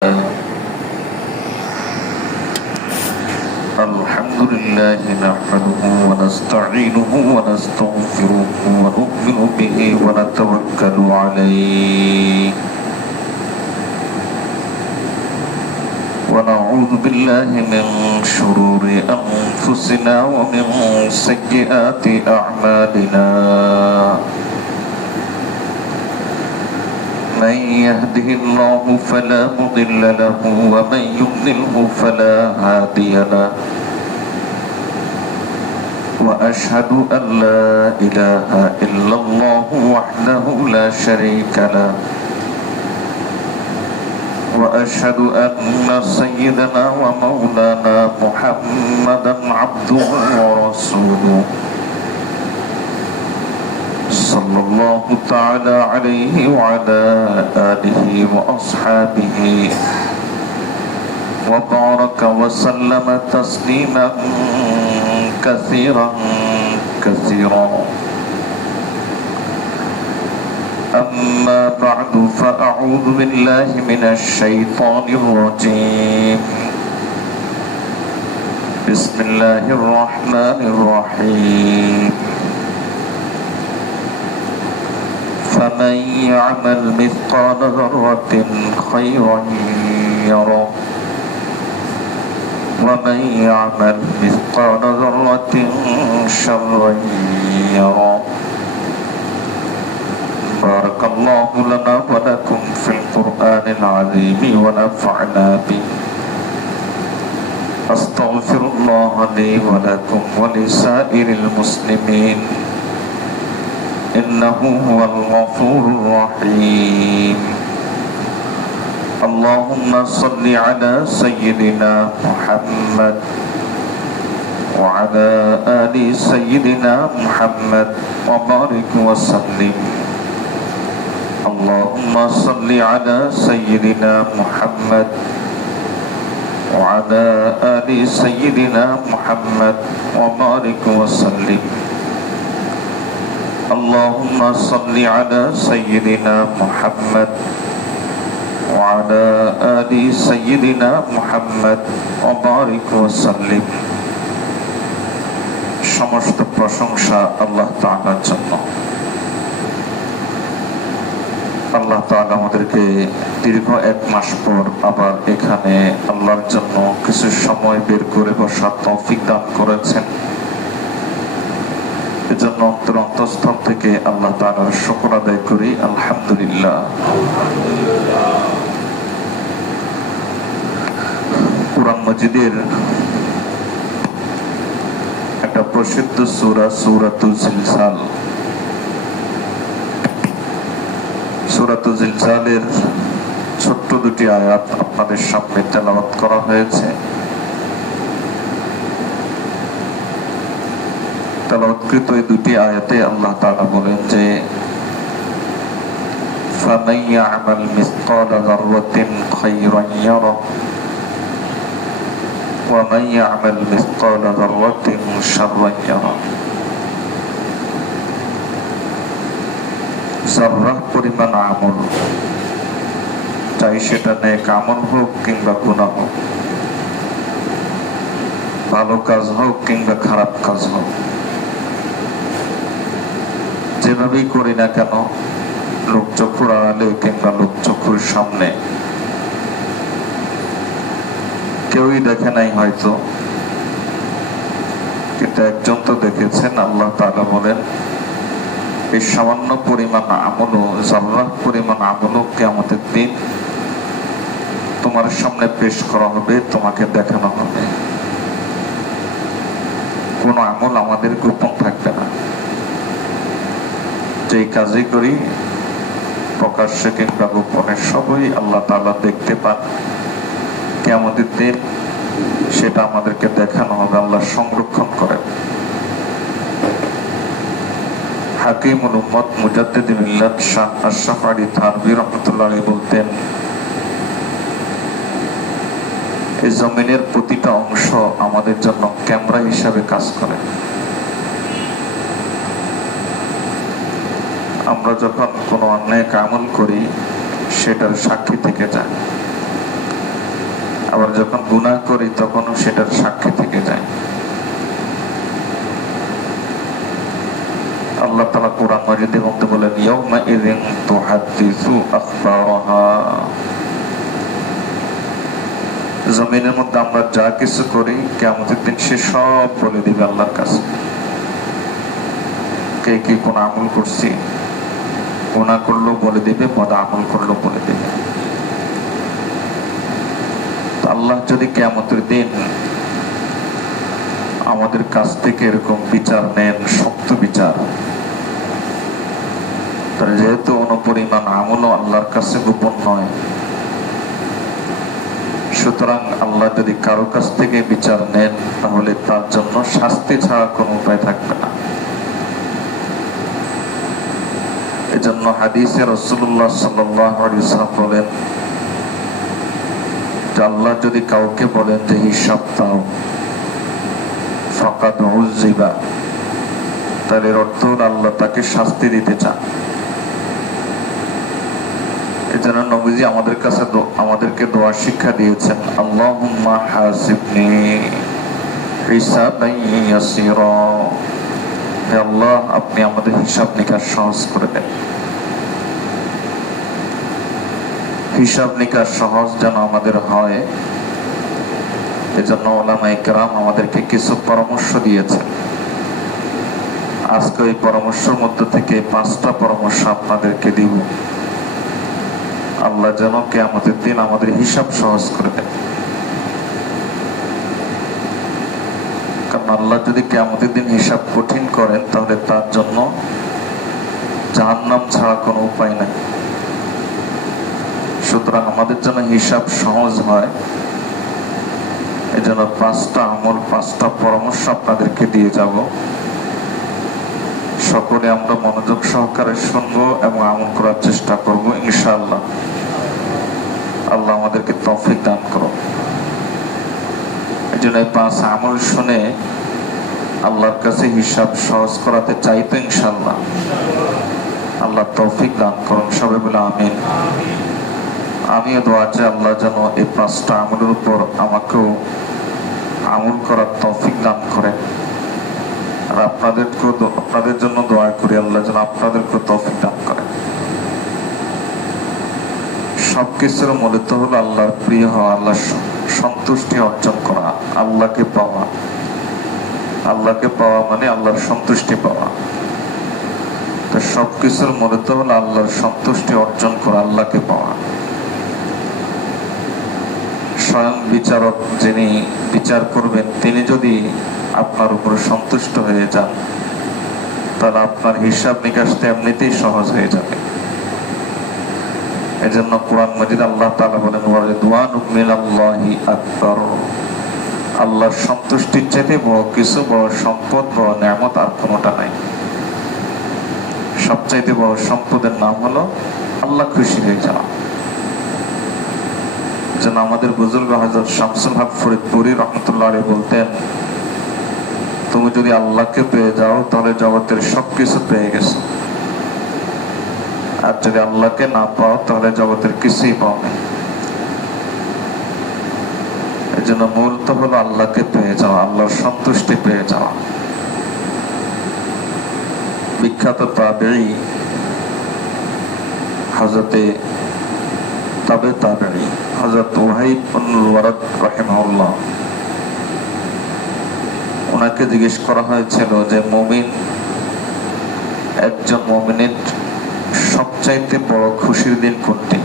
الحمد لله نحمده ونستعينه ونستغفره ونؤمن به ونتوكل عليه ونعوذ بالله من شرور أنفسنا ومن سيئات أعمالنا من يهده الله فلا مضل له ومن يضلله فلا هادي له وأشهد أن لا إله إلا الله وحده لا شريك له وأشهد أن سيدنا ومولانا محمدا عبده ورسوله صلى الله تعالى عليه وعلى آله وأصحابه وبارك وسلم تسليما كثيرا كثيرا. أما بعد فأعوذ بالله من الشيطان الرجيم. بسم الله الرحمن الرحيم. فمن يعمل مثقال ذرة خيرا يره ومن يعمل مثقال ذرة شرا يره. بارك الله لنا ولكم في القرآن العظيم ونفعنا به. أستغفر الله لي ولكم ولسائر المسلمين إنه هو الغفور الرحيم. اللهم صل على سيدنا محمد وعلى آل سيدنا محمد وبارك وسلم. اللهم صل على سيدنا محمد وعلى آل سيدنا محمد وبارك وسلم. اللهم صل على سيدنا محمد وعلى آل سيدنا محمد وبارك وسلم. সমস্ত প্রশংসা আল্লাহ তাআলার জন্য। আল্লাহ তাআলা আমাদেরকে দীর্ঘ এক মাস পর আবার এখানে আল্লাহর জন্য কিছু সময় বের করে বসার তৌফিক দান করেছেন। এজন্য অন্তঃস্থল থেকে আল্লাহ তাআলার শুকর আদায় করি, আলহামদুলিল্লাহ। কুরআন মাজিদের একটা প্রসিদ্ধ সূরা সূরাতুল জিলজাল। সূরাতুল জিলজালের ছোট্ট দুটি আয়াত আপনাদের সামনে তেলাওয়াত করা হয়েছে। তেলাওয়াতকৃত এই দুটি আয়াতে আল্লাহ তাআলা বলেন যে ফামান ইয়া'মাল মিসকালা যাররাতিন খায়রান ইয়ারা ওয়া মান ইয়া'মাল মিসকালা যাররাতিন শাররান ইয়ারা। যাররা পরিমাণ আমল, চাই সেটা নেক আমল হোক কিংবা গুনাহ হোক, ভালো কাজ হোক কিংবা খারাপ কাজ হোক, যেভাবেই করি না কেন, লোকচক্ষুর আড়ালে কিংবা লোকচক্ষুর সামনে, কেউই দেখে নাই হয়তো, কিন্তু একজন তো দেখেছেন। আল্লাহ তাআলা বলেন এই সামান্য পরিমাণ আমলও, যাররা পরিমাণ আমলও কিয়ামতের দিন তোমার সামনে পেশ করা হবে, তোমাকে দেখানো হবে। কোন আমল আমাদের গোপন থাকবে না। যেই কাজই করি প্রকাশ্যে কিংবা গোপনে সবই আল্লাহ তাআলা দেখতে পান। কিয়ামতের দিন সেটা আমাদেরকে দেখানো হবে, আল্লাহ সংরক্ষণ করেন। হাকিমুল উম্মত মুজাদ্দিদুল মিল্লাত শাহ আশরাফ আলী থানভী রাহমাতুল্লাহ আলাইহি বলতেন, এই জমিনের প্রতিটা অংশ আমাদের জন্য ক্যামেরা হিসাবে কাজ করে। আমরা যখন কোনো অন্যায় আমল করি সেটার সাক্ষী থেকে যায়। আবার যখন গুনাহ করি তখনও সেটার সাক্ষী থেকে যায়। আল্লাহ তাআলা কোরআন মাজিদের মধ্যে বলেন, ইয়াউমা ইযিন তুহাদ্দিসু আখবারাহা। জমিনের মধ্যে আমরা যা কিছু করি কিয়ামতের দিন সে সব বলে দিবে আল্লাহর কাছে। কে কি কোন আমল করছি, গুনাহ করলো বলে দিবে, বদ আমল করলো বলে দিবে। আল্লাহ যদি কিয়ামতের দিন আমাদের কাছ থেকে এরকম বিচার নেন, শক্ত বিচার, তাহলে যেহেতু অনুপরিমাণ আমলও আল্লাহর কাছে গোপন নয়, সুতরাং আল্লাহ যদি কারো কাছ থেকে বিচার নেন তাহলে তার জন্য শাস্তি ছাড়া কোনো উপায় থাকবে না। এজন্য হাদিসে রাসূলুল্লাহ সাল্লাল্লাহু আলাইহি ওয়াসাল্লাম বলেন, আল্লাহ যদি কাউকে বলেন যে হিসাব দাও, ফাকাদ উযিবা, তাহলে অর্থ আল্লাহ তাকে শাস্তি দিতে চান। এজন্য নবীজি আমাদেরকে দোয়া শিক্ষা দিয়েছেন, আল্লাহুম্মা হাসিবনি হিসাবান ইয়াসীরা। হে আল্লাহ, আপনি আমাদের হিসাব নিকাশ সহজ করে দেন। হিসাব নিকাশ সহজ যেন আমাদের হয়, এজন্য উলামায়ে কেরাম আমাদেরকে কিছু পরামর্শ দিয়েছেন। আজকে এই পরামর্শের মধ্যে থেকে 5টা পরামর্শ আপনাদেরকে দিব। আল্লাহ যেন কিয়ামতের দিন আমাদের হিসাব সহজ করে দেন। কারণ আল্লাহ যদি কিয়ামতের দিন হিসাব কঠিন করেন তাহলে তার জন্য জাহান্নাম ছাড়া কোনো উপায় নাই। সুতরাং আমাদের জন্য হিসাব সহজ হয়, এজন্য 5টা আমল, 5টা পরামর্শ আপনাদেরকে দিয়ে যাব। সকলে আমরা মনোযোগ সহকারে শুনবো এবং আমল করার চেষ্টা করব ইনশাআল্লাহ। আল্লাহ আমাদেরকে তৌফিক দান করুন। এই জন্য 5 আমল শুনে আল্লাহর কাছে হিসাব সহজ করাতে চাই তো ইনশাআল্লাহ। আল্লাহ তৌফিক দান করুন, সবাই বলে আমিন। আমিও দোয়া চাই আল্লাহ যেন এই 5টা আমলের উপর আমাকেও আমল করার তৌফিক দান করেন। আর আপনাদের জন্য দোয়া করি আল্লাহ যেন আপনাদেরকে তৌফিক দান করেন। সবকিছুর মূলত হলো আল্লাহর প্রিয় হওয়া, আল্লাহর সন্তুষ্টি অর্জন করা, আল্লাহকে পাওয়া। আল্লাহকে পাওয়া মানে আল্লাহর সন্তুষ্টি পাওয়া। তো সবকিছুর মূলত হলো আল্লাহর সন্তুষ্টি অর্জন করা, আল্লাহকে পাওয়া। স্বয়ং বিচারক যিনি বিচার করবেন তিনি যদি আপনার উপর সন্তুষ্ট হয়ে যান তাহলে আপনার হিসাব নিকাশ এমনিতেই সহজ হয়ে যাবে। এজন্য কোরআন মাজিদ আল্লাহ তাআলা বলেন, ওয়া রিদওয়ানু মিনাল্লাহি আকবার। আল্লাহর সন্তুষ্টির চাইতে বড় কিছু, বড় সম্পদ, বড় নিয়ামত আর কোনোটা নাই। সবচাইতে বড় সম্পদের নাম হলো আল্লাহ খুশি হয়ে যাওয়া। যেন আমাদের বুজুর্গ হযরত শামসুল হক ফরিদপুরি রাহমাতুল্লাহ আলাইহি বলতেন, তুমি যদি আল্লাহকে পেয়ে যাও তাহলে জগতের সবকিছু পেয়ে গেছো, আর যদি আল্লাহকে না পাও তাহলে জগতের কিছুই পাও না। এই জন্য মূল তো হলো আল্লাহকে পেয়ে যাওয়া, আল্লাহর সন্তুষ্টি পেয়ে যাওয়া। বিখ্যাত তাবেঈ হযরতে তাবেঈ হযরত ওয়াহিব ইবনে ওয়ারাদ রাহিমাহুল্লাহ, ওনাকে জিজ্ঞেস করা হয়েছিল যে মুমিন, একজন মুমিনের সবচাইতে বড় খুশির দিন কোনটি?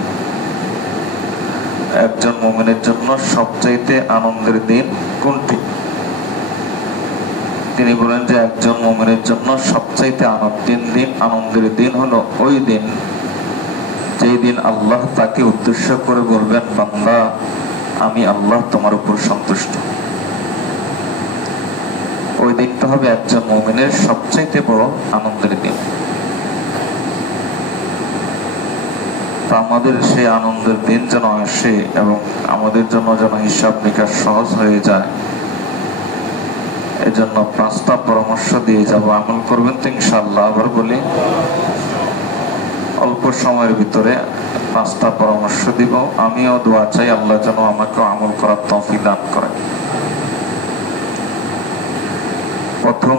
একজন মুমিনের জন্য সবচাইতে আনন্দের দিন কোনটি? তিনি বলেন যে একজন মুমিনের জন্য সবচাইতে আনন্দের দিন হলো ওই দিন যেই দিন আল্লাহ তাকে উদ্দেশ্য করে বলবেন, বান্দা আমি আল্লাহ তোমার উপর সন্তুষ্ট। ওই দিনটা হবে একজন মুমিনের সবচাইতে বড় আনন্দের দিন। আমাদের সেই আনন্দের দিন যেন আসে এবং আমাদের জন্য যেন হিসাব নিকাশ সহজ হয়ে যায়, এজন্য 5টা পরামর্শ দিয়ে যাব। আমল করবেন তো ইনশাআল্লাহ। আবার বলি, অল্প সময়ের ভিতরে 5টা পরামর্শ দিব। আমিও দোয়া চাই আল্লাহ যেন আমাকে আমল করার তৌফিক দান করেন। প্রথম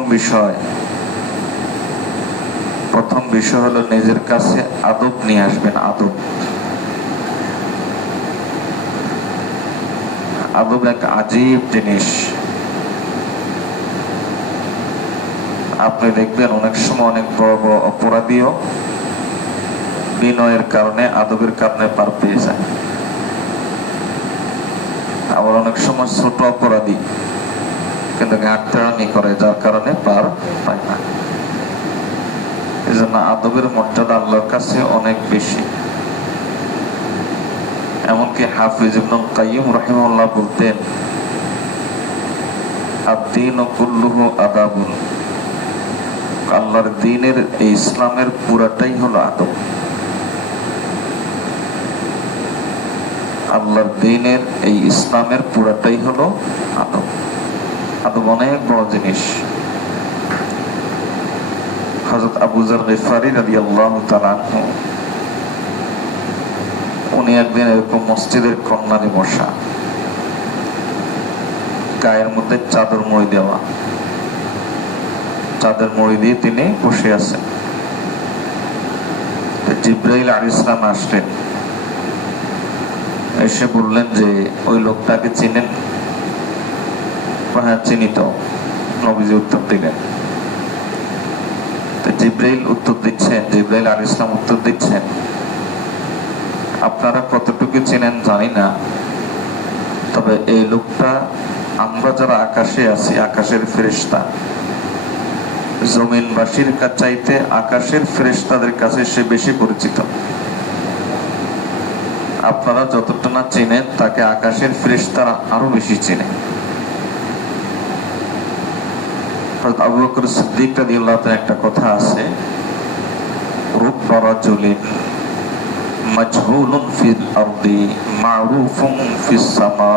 বিষয় হলো নিজের কাছে আদব নিয়ে আসবেন। আদব এক আজীব জিনিস। আপনি দেখবেন অনেক সময় অনেক বড় বড় অপরাধীও বিনয়ের কারণে, আদবের কারণে পার পেয়ে যায়। আবার অনেক সময় ছোট অপরাধী কিন্তু ঘাটতেরামি করে, যার কারণে পার পায় না। এই জন্য আদবের মর্যাদা আল্লাহর কাছে অনেক বেশি। এমনকি হাফিজ ইবনুল কাইয়্যিম রাহিমাহুল্লাহ বলতেন, আদ-দীনু কুল্লুহু আদাবুন। আল্লাহর দ্বীনের, এই ইসলামের পুরাটাই হলো আদব। আল্লাহর দ্বীনের, এই ইসলামের পুরাটাই হলো আদব। আদব অনেক বড় জিনিস। হযরত আবু যর গিফারী রাদিয়াল্লাহু তাআলা আনহু, উনি একদিন এরকম মসজিদের কর্নারে বসা, গায়ের মধ্যে চাদর মুড়ি দেওয়া, চাদর মুড়ি দিয়ে তিনি বসে আছেন। জিবরাইল আলাইহিস সালাম আসলেন, এসে বললেন যে ওই লোকটাকে চিনেন? হ্যাঁ চিনি তো। নবীজি উত্তর দিলেন। জিবরাইল আলাইহিস সালাম উত্তর দিচ্ছেন, আপনারা কতটুকু চেনেন জানি না, তবে এই লোকটা আমরা যারা আকাশে আছি, আকাশের ফেরেশতা, জমিনবাসীর চাইতে আকাশের ফেরেশতাদের কাছে সে বেশি পরিচিত। আপনারা যতটা না চেনেন, তাকে আকাশের ফেরেশতারা আরো বেশি চেনে। আবু বকর সিদ্দিক রাদিয়াল্লাহু তাআলা একটা কথা আছে, রুব্বা রাজুলিন মাজহুলুন ফিল আরদি মারুফুন ফিস সামা।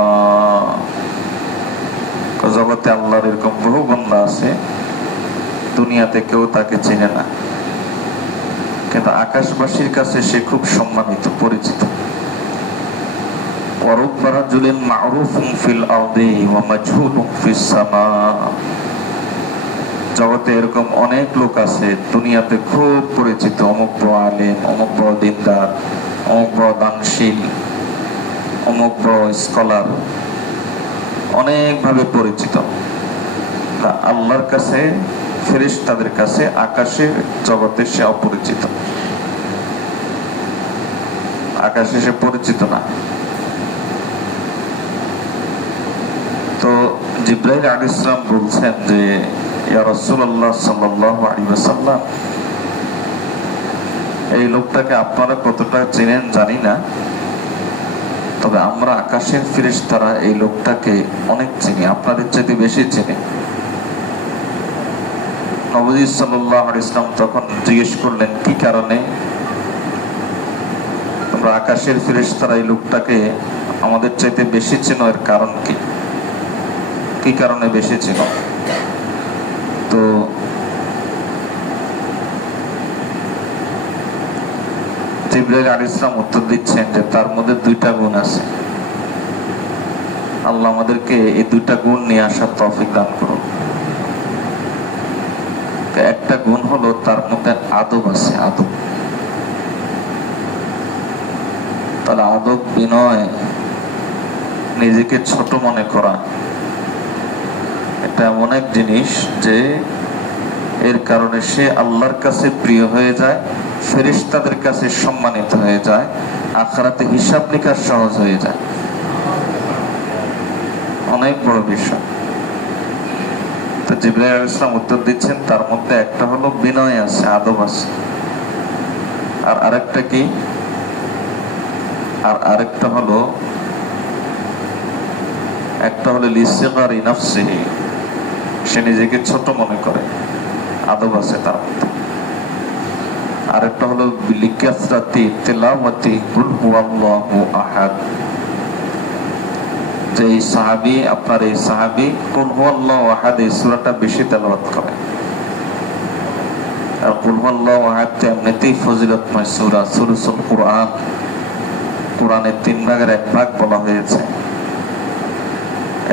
জগতে আল্লাহর এরকম বহু বান্দা আছে, দুনিয়াতে কেউ তাকে চেনে না, কিন্তু আকাশবাসীর কাছে সে খুব সম্মানিত, পরিচিত। ওয়া রুব্বা রাজুলিন মারুফুন ফিল আরদি ওয়া মাজহুলুন ফিস সামা। জগতে এরকম অনেক লোক আছে, দুনিয়াতে খুব পরিচিত, অমুক বড় আলেম, অমুক বড় দিনদার, অমুক বড় দানশীল, অমুক বড় স্কলার, অনেক ভাবে পরিচিত। আল্লাহর কাছে, ফেরেশতাদের কাছে, আকাশের জগতে সে অপরিচিত, আকাশে সে পরিচিত না। তো জিবরাইল আলাইহিস সালাম বলছেন যে, ইয়া রাসূলুল্লাহ সাল্লাল্লাহু আলাইহি ওয়াসাল্লাম, এই লোকটাকে আপনারা কতটা চেনেন জানি না, তবে আমরা আকাশের ফেরেশতারা এই লোকটাকে অনেক চিনি, আপনাদের চাইতে বেশি চিনি। নবী সাল্লাল্লাহু আলাইহি ওয়াসাল্লাম তখন জিজ্ঞেস করলেন, কি কারণে তোমরা আকাশের ফেরেশতারা এই লোকটাকে আমাদের চাইতে বেশি চেনো? এর কারণ কি? কি কারণে বেশি চেনো? তো জিবরাইল আলাইহিস সালাম উত্তর দিচ্ছেন যে তার মধ্যে 2টা গুণ আছে। আল্লাহ আমাদেরকে এই 2টা গুণ নিয়ে আসার তৌফিক দান করুন। একটা গুণ হলো তার মধ্যে আদব আছে, আদব। তাহলে আদব, বিনয়, নিজেকে ছোট মনে করা, এটা এমন এক জিনিস যে এর কারণে সে আল্লাহর কাছে প্রিয় হয়ে যায়, ফেরেশতাদের কাছে সম্মানিত হয়ে যায়, আখিরাতে হিসাব নিকাশ সহজ হয়ে যায়। অনেক বড় বিষয়। তো জিবরাইল আলাইহিস সালাম উত্তর দিচ্ছেন, তার মধ্যে একটা হলো বিনয় আছে, আদব আছে। আর আরেকটা কি? আরেকটা হলো, একটা হলো লিসিগারি নাফসিহি, সে নিজেকে ছোট মনে করে, আদব আছে তার মধ্যে। আরেকটা হলো বিলিকাসরাতি তিলাওয়াতি কুল হুয়াল্লাহু আহাদ, যে এই সাহাবী, আপনার এই সাহাবী কুল হুয়াল্লাহু আহাদ এই সূরাটা বেশি তেলাওয়াত করে। আর কুল হুয়াল্লাহু আহাদ এমনিতেই ফজিলতময় সূরা, সুলুসুল কুরআন। কোরআনের 3 ভাগের 1 ভাগ বলা হয়েছে।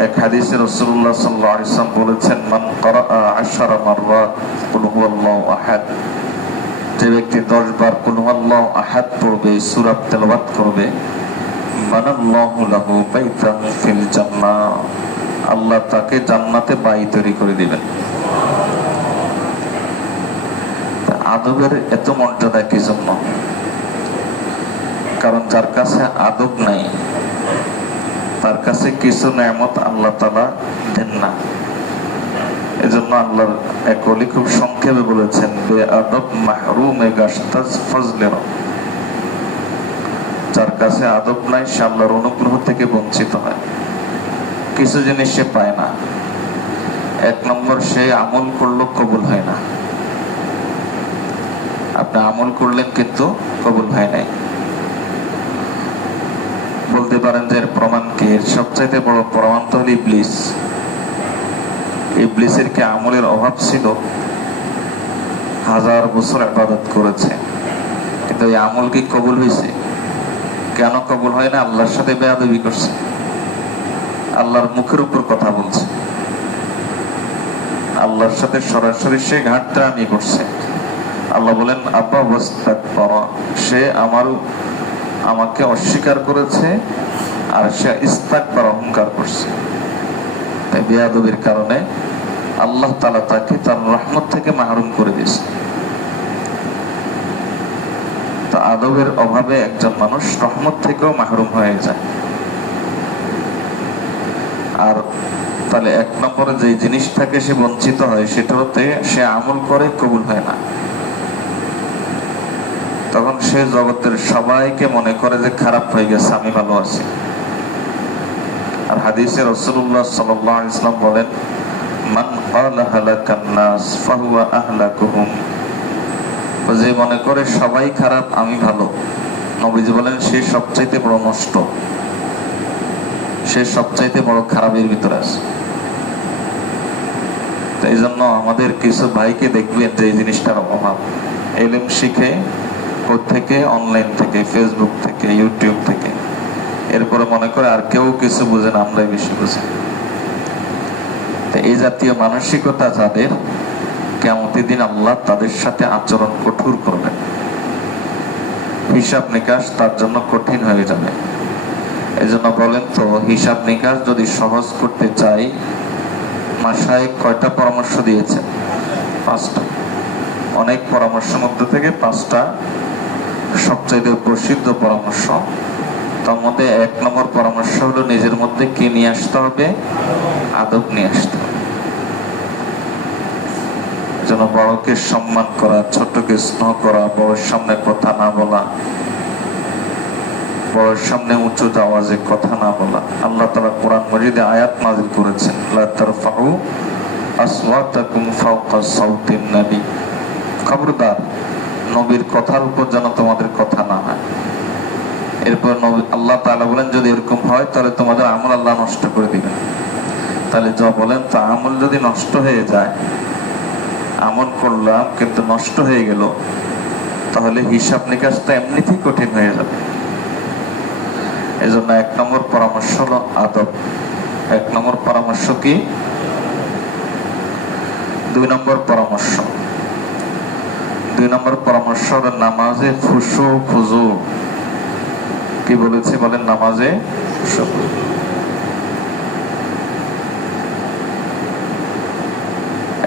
এক হাদিসে রাসূলুল্লাহ সাল্লাল্লাহু আলাইহি ওয়াসাল্লাম বলেছেন, মান ক্বারাআ 10 মাররাত কুল হুয়াল্লাহু আহাদ, যে ব্যক্তি 10 বার কুল হুয়াল্লাহু আহাদ পড়বে, সূরা তেলাওয়াত করবে, বানাল্লাহু লাহু বাইতান ফিল জান্নাহ, আল্লাহ তাকে জান্নাতে বাড়ি তৈরি করে দিবেন। আদবের এত মর্যাদা কি জন্য? কারণ যার কাছে আদব নাই তার কাছে কিছু নেয়ামত আল্লাহ তাআলা দেন না। এজন্য আল্লাহর এক ওলি খুব সংক্ষেপে বলেছেন, বেআদব মাহরুমে গাশতাজ ফজলের, যার কাছে আদব নাই সে আল্লাহর অনুগ্রহ থেকে বঞ্চিত হয়, কিছু জিনিস সে পায় না। 1 নম্বর, সে আমল করলো কবুল হয় না। আপনি আমল করলেন কিন্তু কবুল হয় নাই। বলতে পারেন যে এর প্রমাণ কি? এর সবচাইতে বড় প্রমাণ তো হল ইবলিস। ইবলিসের কি আমলের অভাব ছিল? 1000 বছর ইবাদত করেছে, কিন্তু এই আমল কি কবুল হয়েছে? কেন কবুল হয় না? আল্লাহর সাথে বেয়াদবি করছে, আল্লাহর মুখের উপর কথা বলছে, আল্লাহর সাথে সরাসরি সে ঘাটতারামি করছে। আল্লাহ বলেন, আব্বা ওয়াস্তাকবারা, সে আমাকে অস্বীকার করেছে আর সে ইস্তাকবার, অহংকার করছে। তাই বেয়াদবির কারণে আল্লাহ তাআলা তাকে তার রহমত থেকে মাহরুম করে দিয়েছে। তো আদবের অভাবে একজন মানুষ রহমত থেকেও মাহরুম হয়ে যায়। আর তাহলে 1 নম্বরে যে জিনিস থেকে সে বঞ্চিত হয় সেটা হতে সে আমল করে কবুল হয় না। তখন সে জগতের সবাইকে মনে করে যে খারাপ হয়ে গেছে, আমি ভালো আছি। আর হাদিসে রাসূলুল্লাহ সাল্লাল্লাহু আলাইহি ওয়াসাল্লাম বলেন, মান ক্বালা হালাকান নাস ফাহুয়া আহলাকুহুম, যে মনে করে সবাই খারাপ আমি ভালো, নবীজি বলেন সে সবচাইতে বড় নষ্ট, সে সবচাইতে বড় খারাপের ভিতরে আছে। এই জন্য আমাদের কিছু ভাইকে দেখবেন যে এই জিনিসটার অভাব, ইলম শিখে থেকে অনলাইন থেকে, ফেসবুক থেকে, ইউটিউব থেকে, এরপরে মনে করে আর কেউ কিছু বুঝে না, আমরাই বেশি বুঝি। এই জাতীয় মানসিকতা যাদের, কিয়ামতের দিন আল্লাহ তাদের সাথে আচরণ কঠোর করবেন, হিসাব নিকাশ তার জন্য কঠিন হয়ে যাবে। এই জন্য বলেন তো, হিসাব নিকাশ যদি সহজ করতে চাই, মাশায়েখ কয়টা পরামর্শ দিয়েছেন? 5টা। অনেক পরামর্শের মধ্যে থেকে 5টা সবচেয়ে প্রসিদ্ধ পরামর্শ। তার মধ্যে 1 নম্বর পরামর্শ হলো নিজের মধ্যে কি নিয়ে আসতে হবে? আদব নিয়ে আসতে হবে। যেন বড়কে সম্মান করা, ছোটকে স্নেহ করা, বড়ের সামনে কথা না বলা, বড়ের সামনে উঁচু আওয়াজে কথা না বলা। আল্লাহ তাআলা কোরআন মাজিদে আয়াত নাযিল করেছেন, লা তারফাউ আসওয়াতাকুম ফাওকা সাওতিন নবী, খবরদার নবীর কথার উপর যেন তোমাদের কথা না হয়। এরপর আল্লাহ তাআলা বলেন, যদি এরকম হয় তাহলে তোমাদের আমল আল্লাহ নষ্ট করে দিবেন। তাহলে যা বলেন তো, আমল যদি নষ্ট হয়ে যায়, আমল করলাম কিন্তু নষ্ট হয়ে গেল, তাহলে হিসাব নিকাশটা এমনিতেই কঠিন হয়ে যাবে। এই জন্য 1 নম্বর পরামর্শ হলো আদব। 1 নম্বর পরামর্শ কি? 2 নম্বর পরামর্শ, 2 নম্বর পরামর্শ হলো নামাজে খুশু খুজু। কি বলেছে বলেন? নামাজে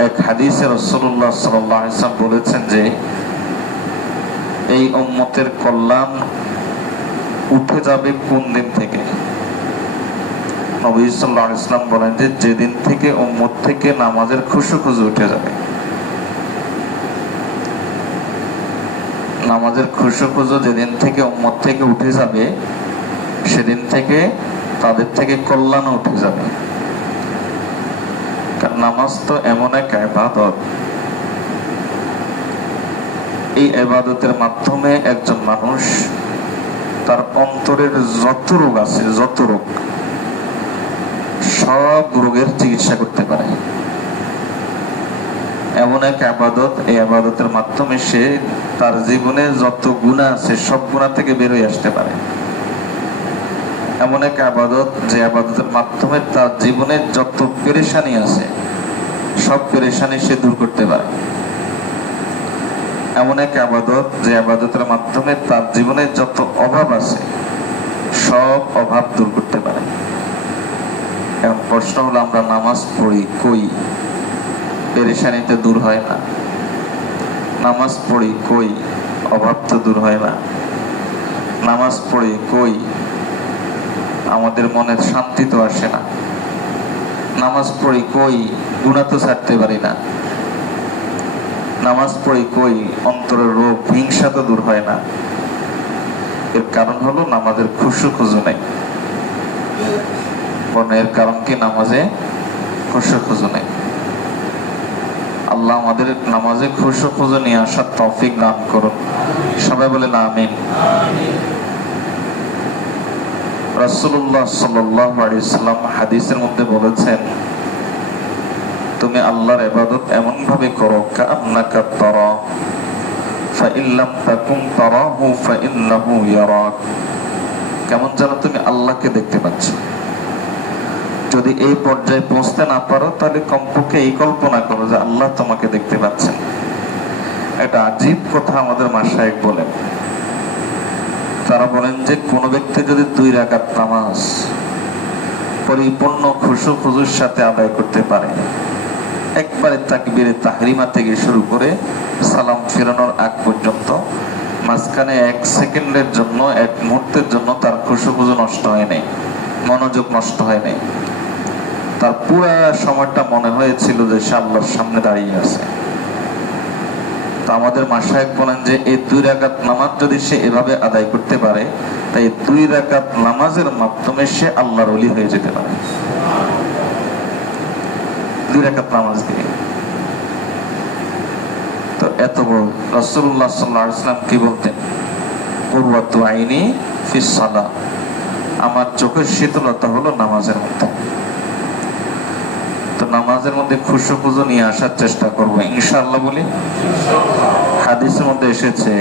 এক হাদিসে রাসূলুল্লাহ সাল্লাল্লাহু আলাইহি ওয়াসাল্লাম বলেছেন যে এই উম্মতের কল্যাণ উঠে যাবে কোন দিন থেকে? নবী সাল্লাল্লাহু আলাইহি ওয়াসাল্লাম বলেন যে যেদিন থেকে উম্মত থেকে নামাজের খুশু খুজু উঠে যাবে। নামাজের খুশু খুজু যেদিন থেকে উম্মত থেকে উঠে যাবে, সেদিন থেকে তাদের থেকে কল্যাণ উঠে যাবে। কারণ নামাজ তো এমন এক ইবাদত, এই ইবাদতের মাধ্যমে একজন মানুষ তার অন্তরের যত রোগ আছে, যত রোগ, সব রোগের চিকিৎসা করতে পারে। এমন এক ইবাদত, এই ইবাদতের মাধ্যমে সে তার জীবনে যত গুনাহ আছে সব গুনাহ থেকে বের হয়ে আসতে পারে। এমন এক আবাদত যে আবাদতের মাধ্যমে তার জীবনের যত পেরেশানি আছে সব পেরেশানি সে দূর করতে পারে। এমন এক আবাদত যে আবাদতের মাধ্যমে তার জীবনের যত অভাব আছে সব অভাব দূর করতে পারে। এখন প্রশ্ন হলো, আমরা নামাজ পড়ি কই, পেরেশানিতে দূর হয় না। নামাজ পড়ি কই, অভাব তো দূর হয় না। নামাজ পড়ি কই, আমাদের মনের শান্তি তো আসে না। নামাজ পড়ি কই, গুনাহ তো ছাড়তে পারি না। নামাজ পড়ি কই, অন্তরের রোগ হিংসা তো দূর হয় না। এর কারণ হলো নামাজের খুশু খুজু নেই। এর কারণ কি? নামাজে খুশু খুজু নেই। আল্লাহ আমাদের নামাজে খুশু খুজু নিয়ে আসার তৌফিক দান করুন। সবাই বলেন আমিন। রাসূলুল্লাহ সাল্লাল্লাহু আলাইহি সাল্লাম হাদিসের মধ্যে বলেছেন, তুমি আল্লাহর ইবাদত এমন ভাবে করো কাআন্নাকা তারা ফাইন লাম তাকুন তারাহু ফাইন্নাহু ইয়ারাক, কেমন যেন তুমি আল্লাহকে দেখতে পাচ্ছ। যদি এই পর্যায়ে পৌঁছতে না পারো তাহলে কমপক্ষে এই কল্পনা করো যে আল্লাহ তোমাকে দেখতে পাচ্ছেন। এটা আজীব কথা আমাদের মাশায়েখ বলেন। তারা বলেন যে কোন ব্যক্তি যদি 2 রাকাত নামাজ পরিপূর্ণ খুশু খুজুর সাথে আদায় করতে পারে, একবারে তাকবীরে তাহরিমা থেকে শুরু করে সালাম ফিরানোর আগ পর্যন্ত, মাঝখানে 1 সেকেন্ডের জন্য 1 মুহূর্তের জন্য তার খুশু খুজু নষ্ট হয় নাই, মনোযোগ নষ্ট হয় নাই, তার পুরো সময়টা মনে হয়েছিল যে সে আল্লাহর সামনে দাঁড়িয়ে আছে। তো আমাদের মাশায়েখ বলেন যে এই 2 রাকাত নামাজ যদি সে এভাবে আদায় করতে পারে, তাই 2 রাকাত নামাজের মাধ্যমে সে আল্লাহর ওলি হয়ে যেতে পারে। 2 রাকাত নামাজ দিয়ে। তো এত বড় রাসূলুল্লাহ সাল্লাল্লাহু আলাইহি ওয়াসাল্লাম কি বলতেন? কুররাতু আইনি ফিস সালাহ, আমার চোখের শীতলতা হলো নামাজের মধ্যে। তো নামাজের মধ্যে খুশু খুজু নিয়ে আসার চেষ্টা করব ইনশাআল্লাহ। বলি, হাদিসের মধ্যে এসেছে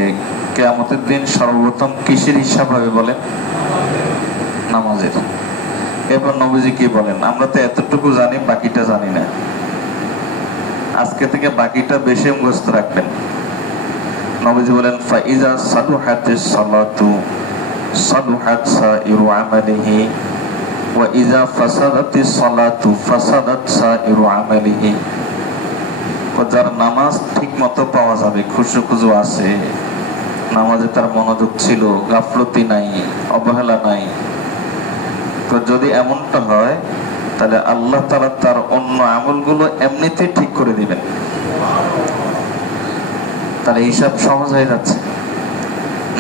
কিয়ামতের দিন সর্বপ্রথম কিসের হিসাব হবে বলেন? নামাজের। এরপর নবীজি কি বলেন? আমরা তো এতটুকু জানি, বাকিটা জানি না। আজকে থেকে বাকিটা বেশি মুখস্থ রাখবেন। নবীজি বলেন, ফাইজা সালুহাতিস সালাতু সালুহাত সাইরু আমালিহি ওয়া ইজা ফাসাদাতিস সালাতু ফাসাদাত সাইরু আমালিহি। যার নামাজ ঠিক মতো পাওয়া যাবে, খুশু খুজু আছে, নামাজে তার মনোযোগ ছিল, গাফলতি নাই, অবহেলা নাই, তো যদি এমনটা হয় তাহলে আল্লাহ তাআলা তার অন্য আমলগুলো এমনিতেই ঠিক করে দিবেন। তাহলে হিসাব সহজ হয়ে যাচ্ছে।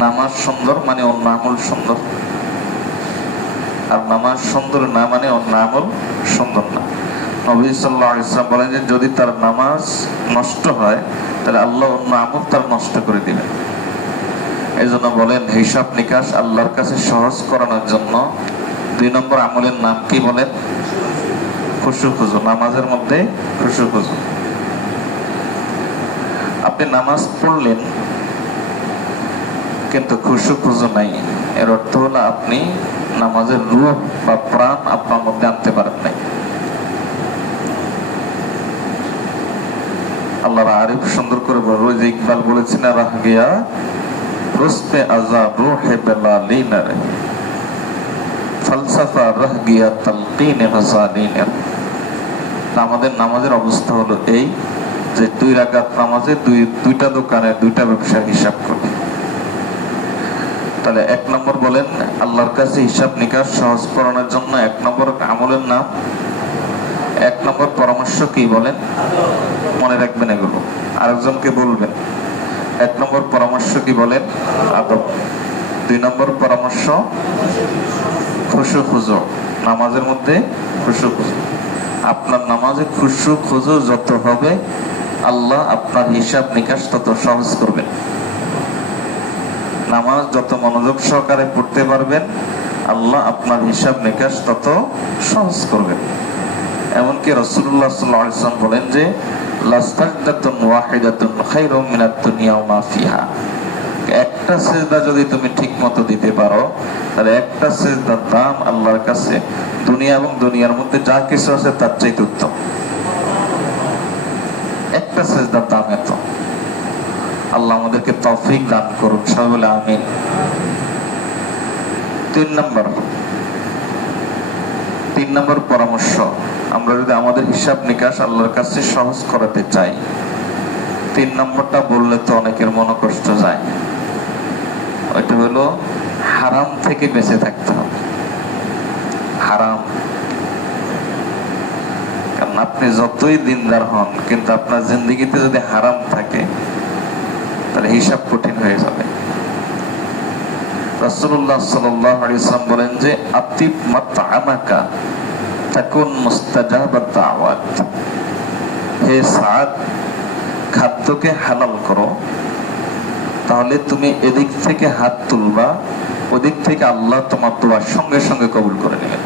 নামাজ সুন্দর মানে অন্য আমল সুন্দর, আর নামাজ সুন্দর না মানে অন্য আমল সুন্দর না। নবী সাল্লাল্লাহু আলাইহি ওয়াসাল্লাম বলেন যে যদি তার নামাজ নষ্ট হয় তাহলে আল্লাহ অন্য আমল তার নষ্ট করে দিবেন। এই জন্য বলেন, হিসাব নিকাশ আল্লাহর কাছে সহজ করানোর জন্য 2 নম্বর আমলের নাম কি বলেন? খুশু খুজু। নামাজের মধ্যে খুশু খুজু। আপনি নামাজ পড়লেন কিন্তু খুশু খুজু নাই, এর অর্থ হলো আপনি নামাজের রূহ বা প্রাণ আপনার মধ্যে আনতে পারেন নাই। আল্লাহর আরিফ সুন্দর করে বলে, রোজ ইকবাল বলেছেন, রাহ গিয়া রুসপে আযাব রূহে বেলালিনা রে ফালসাফা রাহ গিয়া তালকিন হাসানিনা। আমাদের নামাজের অবস্থা হলো এই যে 2 রাকাত নামাজে 2টা দোকানে 2টা ব্যবসার হিসাব করবে। তাহলে 1 নম্বর বলেন, আল্লাহর কাছে হিসাব নিকাশ সহজ করানোর জন্য 1 নম্বর আমলের নাম, 1 নম্বর পরামর্শ কি বলেন? মনে রাখবেন এগুলো, আরেকজনকে বলবেন। 1 নম্বর পরামর্শ কি বলেন? আদব। 2 নম্বর পরামর্শ খুশু খুজু। নামাজের মধ্যে খুশু খুজু। আপনার নামাজে খুশু খুজু যত হবে, আল্লাহ আপনার হিসাব নিকাশ তত সহজ করবেন। নামাজ যত মনোযোগ সহকারে পড়তে পারবেন, আল্লাহ আপনার হিসাব নিকাশ তত সহজ করবেন। এমনকি রাসূলুল্লাহ সাল্লাল্লাহু আলাইহি ওয়াসাল্লাম বলেন যে লাস্তাজদাতুন ওয়াহিদাতুন খায়রুম মিনাদ দুনিয়া ওয়া মা ফিহা। একটা সিজদা যদি তুমি ঠিক মতো দিতে পারো, তাহলে একটা সিজদার দাম আল্লাহর কাছে দুনিয়া এবং দুনিয়ার মধ্যে যা কিছু আছে তার চাইতে উত্তম। একটা সিজদার দাম এত। আল্লাহ আমাদেরকে তৌফিক দান করুন, সবাই বলে আমিন। 3 নম্বর পরামর্শ, আমরা যদি আমাদের হিসাব নিকাশ আল্লাহর কাছে সহজ করাতে চাই, 3 নম্বরটা বললে তো অনেকের মনে কষ্ট যায়। ওইটা হলো হারাম থেকে বেঁচে থাকতে হবে। হারাম, কারণ আপনি যতই দিনদার হন, কিন্তু আপনার জিন্দেগিতে যদি হারাম থাকে তাহলে হিসাব কঠিন হয়ে যাবে। রাসূলুল্লাহ সাল্লাল্লাহু আলাইহি ওয়াসাল্লাম বলেন যে আতিব মাতআমাকা তাকুন মুস্তাজাবাত দাওয়াত। হে সাদ, খাদ্যকে হালাল করো, তাহলে তুমি এদিক থেকে হাত তুলবা, ওদিক থেকে আল্লাহ তোমার দোয়া সঙ্গে সঙ্গে কবুল করে নেবেন।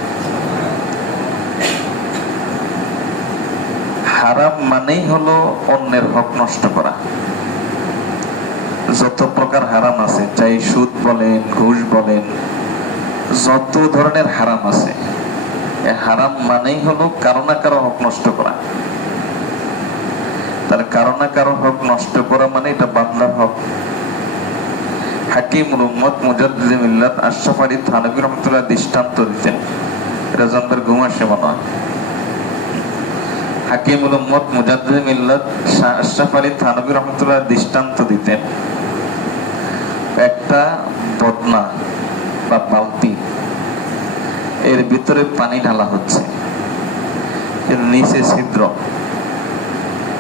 হারাম মানেই হলো অন্যের হক নষ্ট করা। যত প্রকার হারাম আছে, চাই সুদ বলেন, ঘুষ বলেন, যত ধরনের হারাম আছে, হারাম মানেই হলো কারো না কারো হক নষ্ট করা। তাহলে কারো না কারো হক নষ্ট করা মানে এটা বান্দার হক। হাকিমুল উম্মত মুজাদ্দিদে মিল্লাত আশরাফ আলী থানভী রাহমাতুল্লাহ দৃষ্টান্ত দিতেন, এটা জানবার ঘুম আসে মনে হয়। হাকিমুল উম্মত মুজাদ্দিদে মিল্লাত আশরাফ আলী থানভী রাহমাতুল্লাহ দৃষ্টান্ত দিতেন, একটা বদনা বা বালতি, এর ভিতরে পানি ঢালা হচ্ছে, এর নিচে ছিদ্র।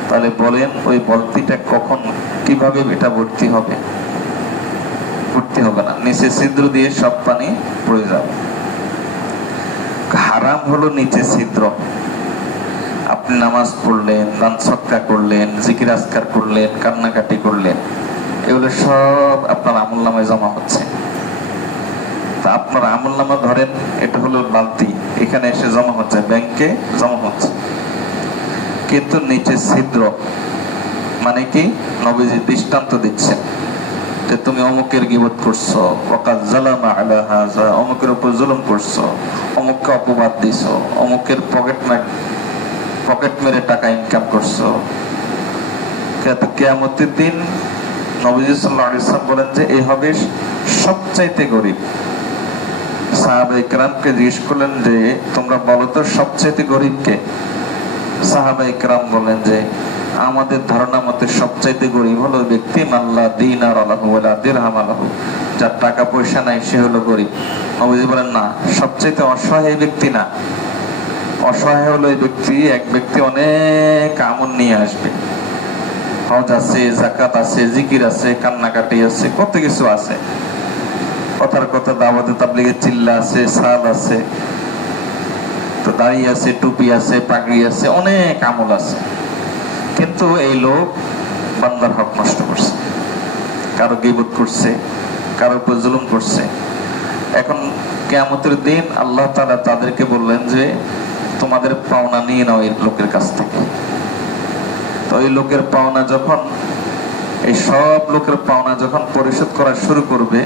তাহলে বলেন ওই বালতিটা কখন কিভাবে এটা ভর্তি হবে? ভর্তি হবে না, নিচে ছিদ্র দিয়ে সব পানি পড়ে যাবে। হারাম হলো নিচে ছিদ্র। আপনি নামাজ পড়লেন, দান সদকা করলেন, জিকির আজকার করলেন, কান্নাকাটি করলেন, এগুলো সব আপনার আমলনামায় জমা হচ্ছে। তা আপনার আমলনামা ধরেন এটা হলো বালতি, এখানে এসে জমা হচ্ছে, ব্যাংকে জমা হচ্ছে, কিন্তু নিচে ছিদ্র। মানে কি? নবীজি দৃষ্টান্ত দিচ্ছেন যে তুমি অমুকের গীবত করছো, ওয়াকাদ যালামা আলা হাযা, অমুকের উপর জুলুম করছো, অমুককে অপবাদ দিছো, অমুকের পকেট মেরে টাকা ইনকাম করছো। কিয়ামতের দিন নবীজি সাল্লাল্লাহু আলাইহি ওয়াসাল্লাম বলেন যে এই হবে সবচাইতে গরীব। সাহাবায়ে কেরামকে জিজ্ঞেস করলেন যে তোমরা বলো তো সবচাইতে গরীব কে? সাহাবায়ে কেরাম বলেন যে আমাদের ধারণা মতে সবচাইতে গরীব হলো ব্যক্তি মাল্লা দিনার আলাহু ওয়ালা দিরহাম আলাহু, যার টাকা পয়সা নাই সে হলো গরীব। নবীজি বলেন না, সবচাইতে অসহায় ব্যক্তি না, অসহায় হলো এই ব্যক্তি, এক ব্যক্তি অনেক আমল নিয়ে আসবে, হজ আছে, যাকাত আছে, জিকির আছে, কান্নাকাটি আছে, কত কিছু আছে, কথার কথা দাওয়াতে তাবলীগের চিল্লা আছে, সাল আছে, তো দাড়ি আছে, টুপি আছে, পাগড়ি আছে, অনেক আমল আছে, কিন্তু এই লোক বান্দার হক নষ্ট করছে, কারো গীবত করছে, কারো উপর জুলুম করছে। এখন কিয়ামতের দিন আল্লাহ তাআলা তাদেরকে বললেন যে তোমাদের পাওনা নিয়ে নাও এই লোকের কাছ থেকে। তো এই লোকের পাওনা যখন, এই সব লোকের পাওনা যখন পরিশোধ করা শুরু করবে,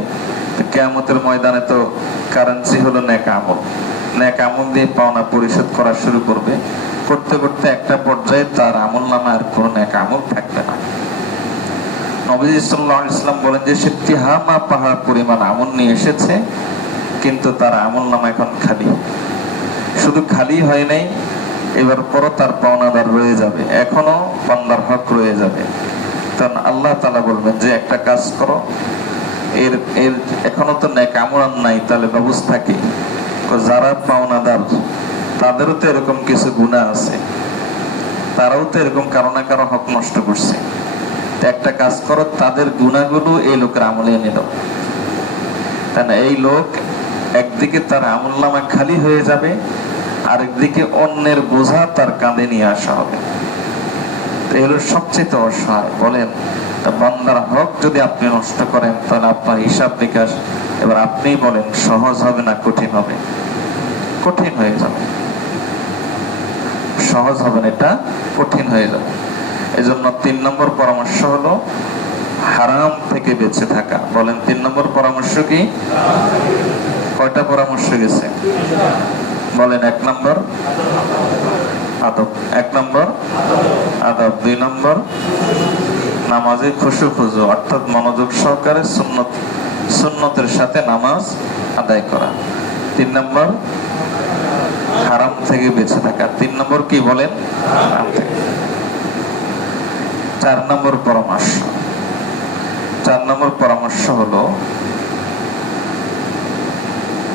কিয়ামতের ময়দানে তো কারেন্সি হলো নেক আমল, নেক আমল দিয়ে পাওনা পরিশোধ করা শুরু করবে। করতে করতে একটা পর্যায়ে তার আমল নামে আর কোনো নেক আমল থাকবে না। নবীজি সাল্লাল্লাহু আলাইহি ওয়াসাল্লাম বলেন যে সে তিহামা পাহাড় পরিমাণ আমল নিয়ে এসেছে, কিন্তু তার আমল নামা এখন খালি। শুধু খালি হয় নাই, এবার পরও তার পাওনাদার রয়ে যাবে, এখনো বান্দার হক রয়ে যাবে। কারণ আল্লাহ তাআলা বলবেন যে একটা কাজ করো, এর এখনো তো নেক আমল নাই, তাহলে ব্যবস্থা কি? যারা পাওনাদার তাদেরও তো এরকম কিছু গুনাহ আছে, তারাও তো এরকম কারো না কারো হক নষ্ট করছে। একটা কাজ করো, তাদের গুনাহগুলো এই লোকের আমলে এনে দাও। তাই এই লোক একদিকে তার আমলনামা খালি হয়ে যাবে, আরেকদিকে অন্যের বোঝা তার কাঁধে নিয়ে আসা হবে। এই হলো সবচেয়ে অসহায়। বলেন, বান্দার হক যদি আপনি নষ্ট করেন, তাহলে আপনার হিসাব নিকাশ এবার আপনি বলেন সহজ হবে না কঠিন হবে? কঠিন হয়ে যাবে, সহজ হবে না, এটা কঠিন হয়ে যাবে। এই জন্য 3 নম্বর পরামর্শ হলো হারাম থেকে বেঁচে থাকা। বলেন 3 নম্বর পরামর্শ কি? কয়টা পরামর্শ গেছে? বলেন 1 নম্বর আদব, 1 নম্বর আদব, 2 নম্বর নামাজে খুশু খুজু অর্থাৎ মনোযোগ সহকারে সুন্নতের সাথে নামাজ আদায় করা। 3 নম্বর হারাম থেকে বেঁচে থাকা। 3 নম্বর কি বলেন? হারাম থেকে। 4 নম্বর পরামর্শ, 4 নম্বর পরামর্শ হলো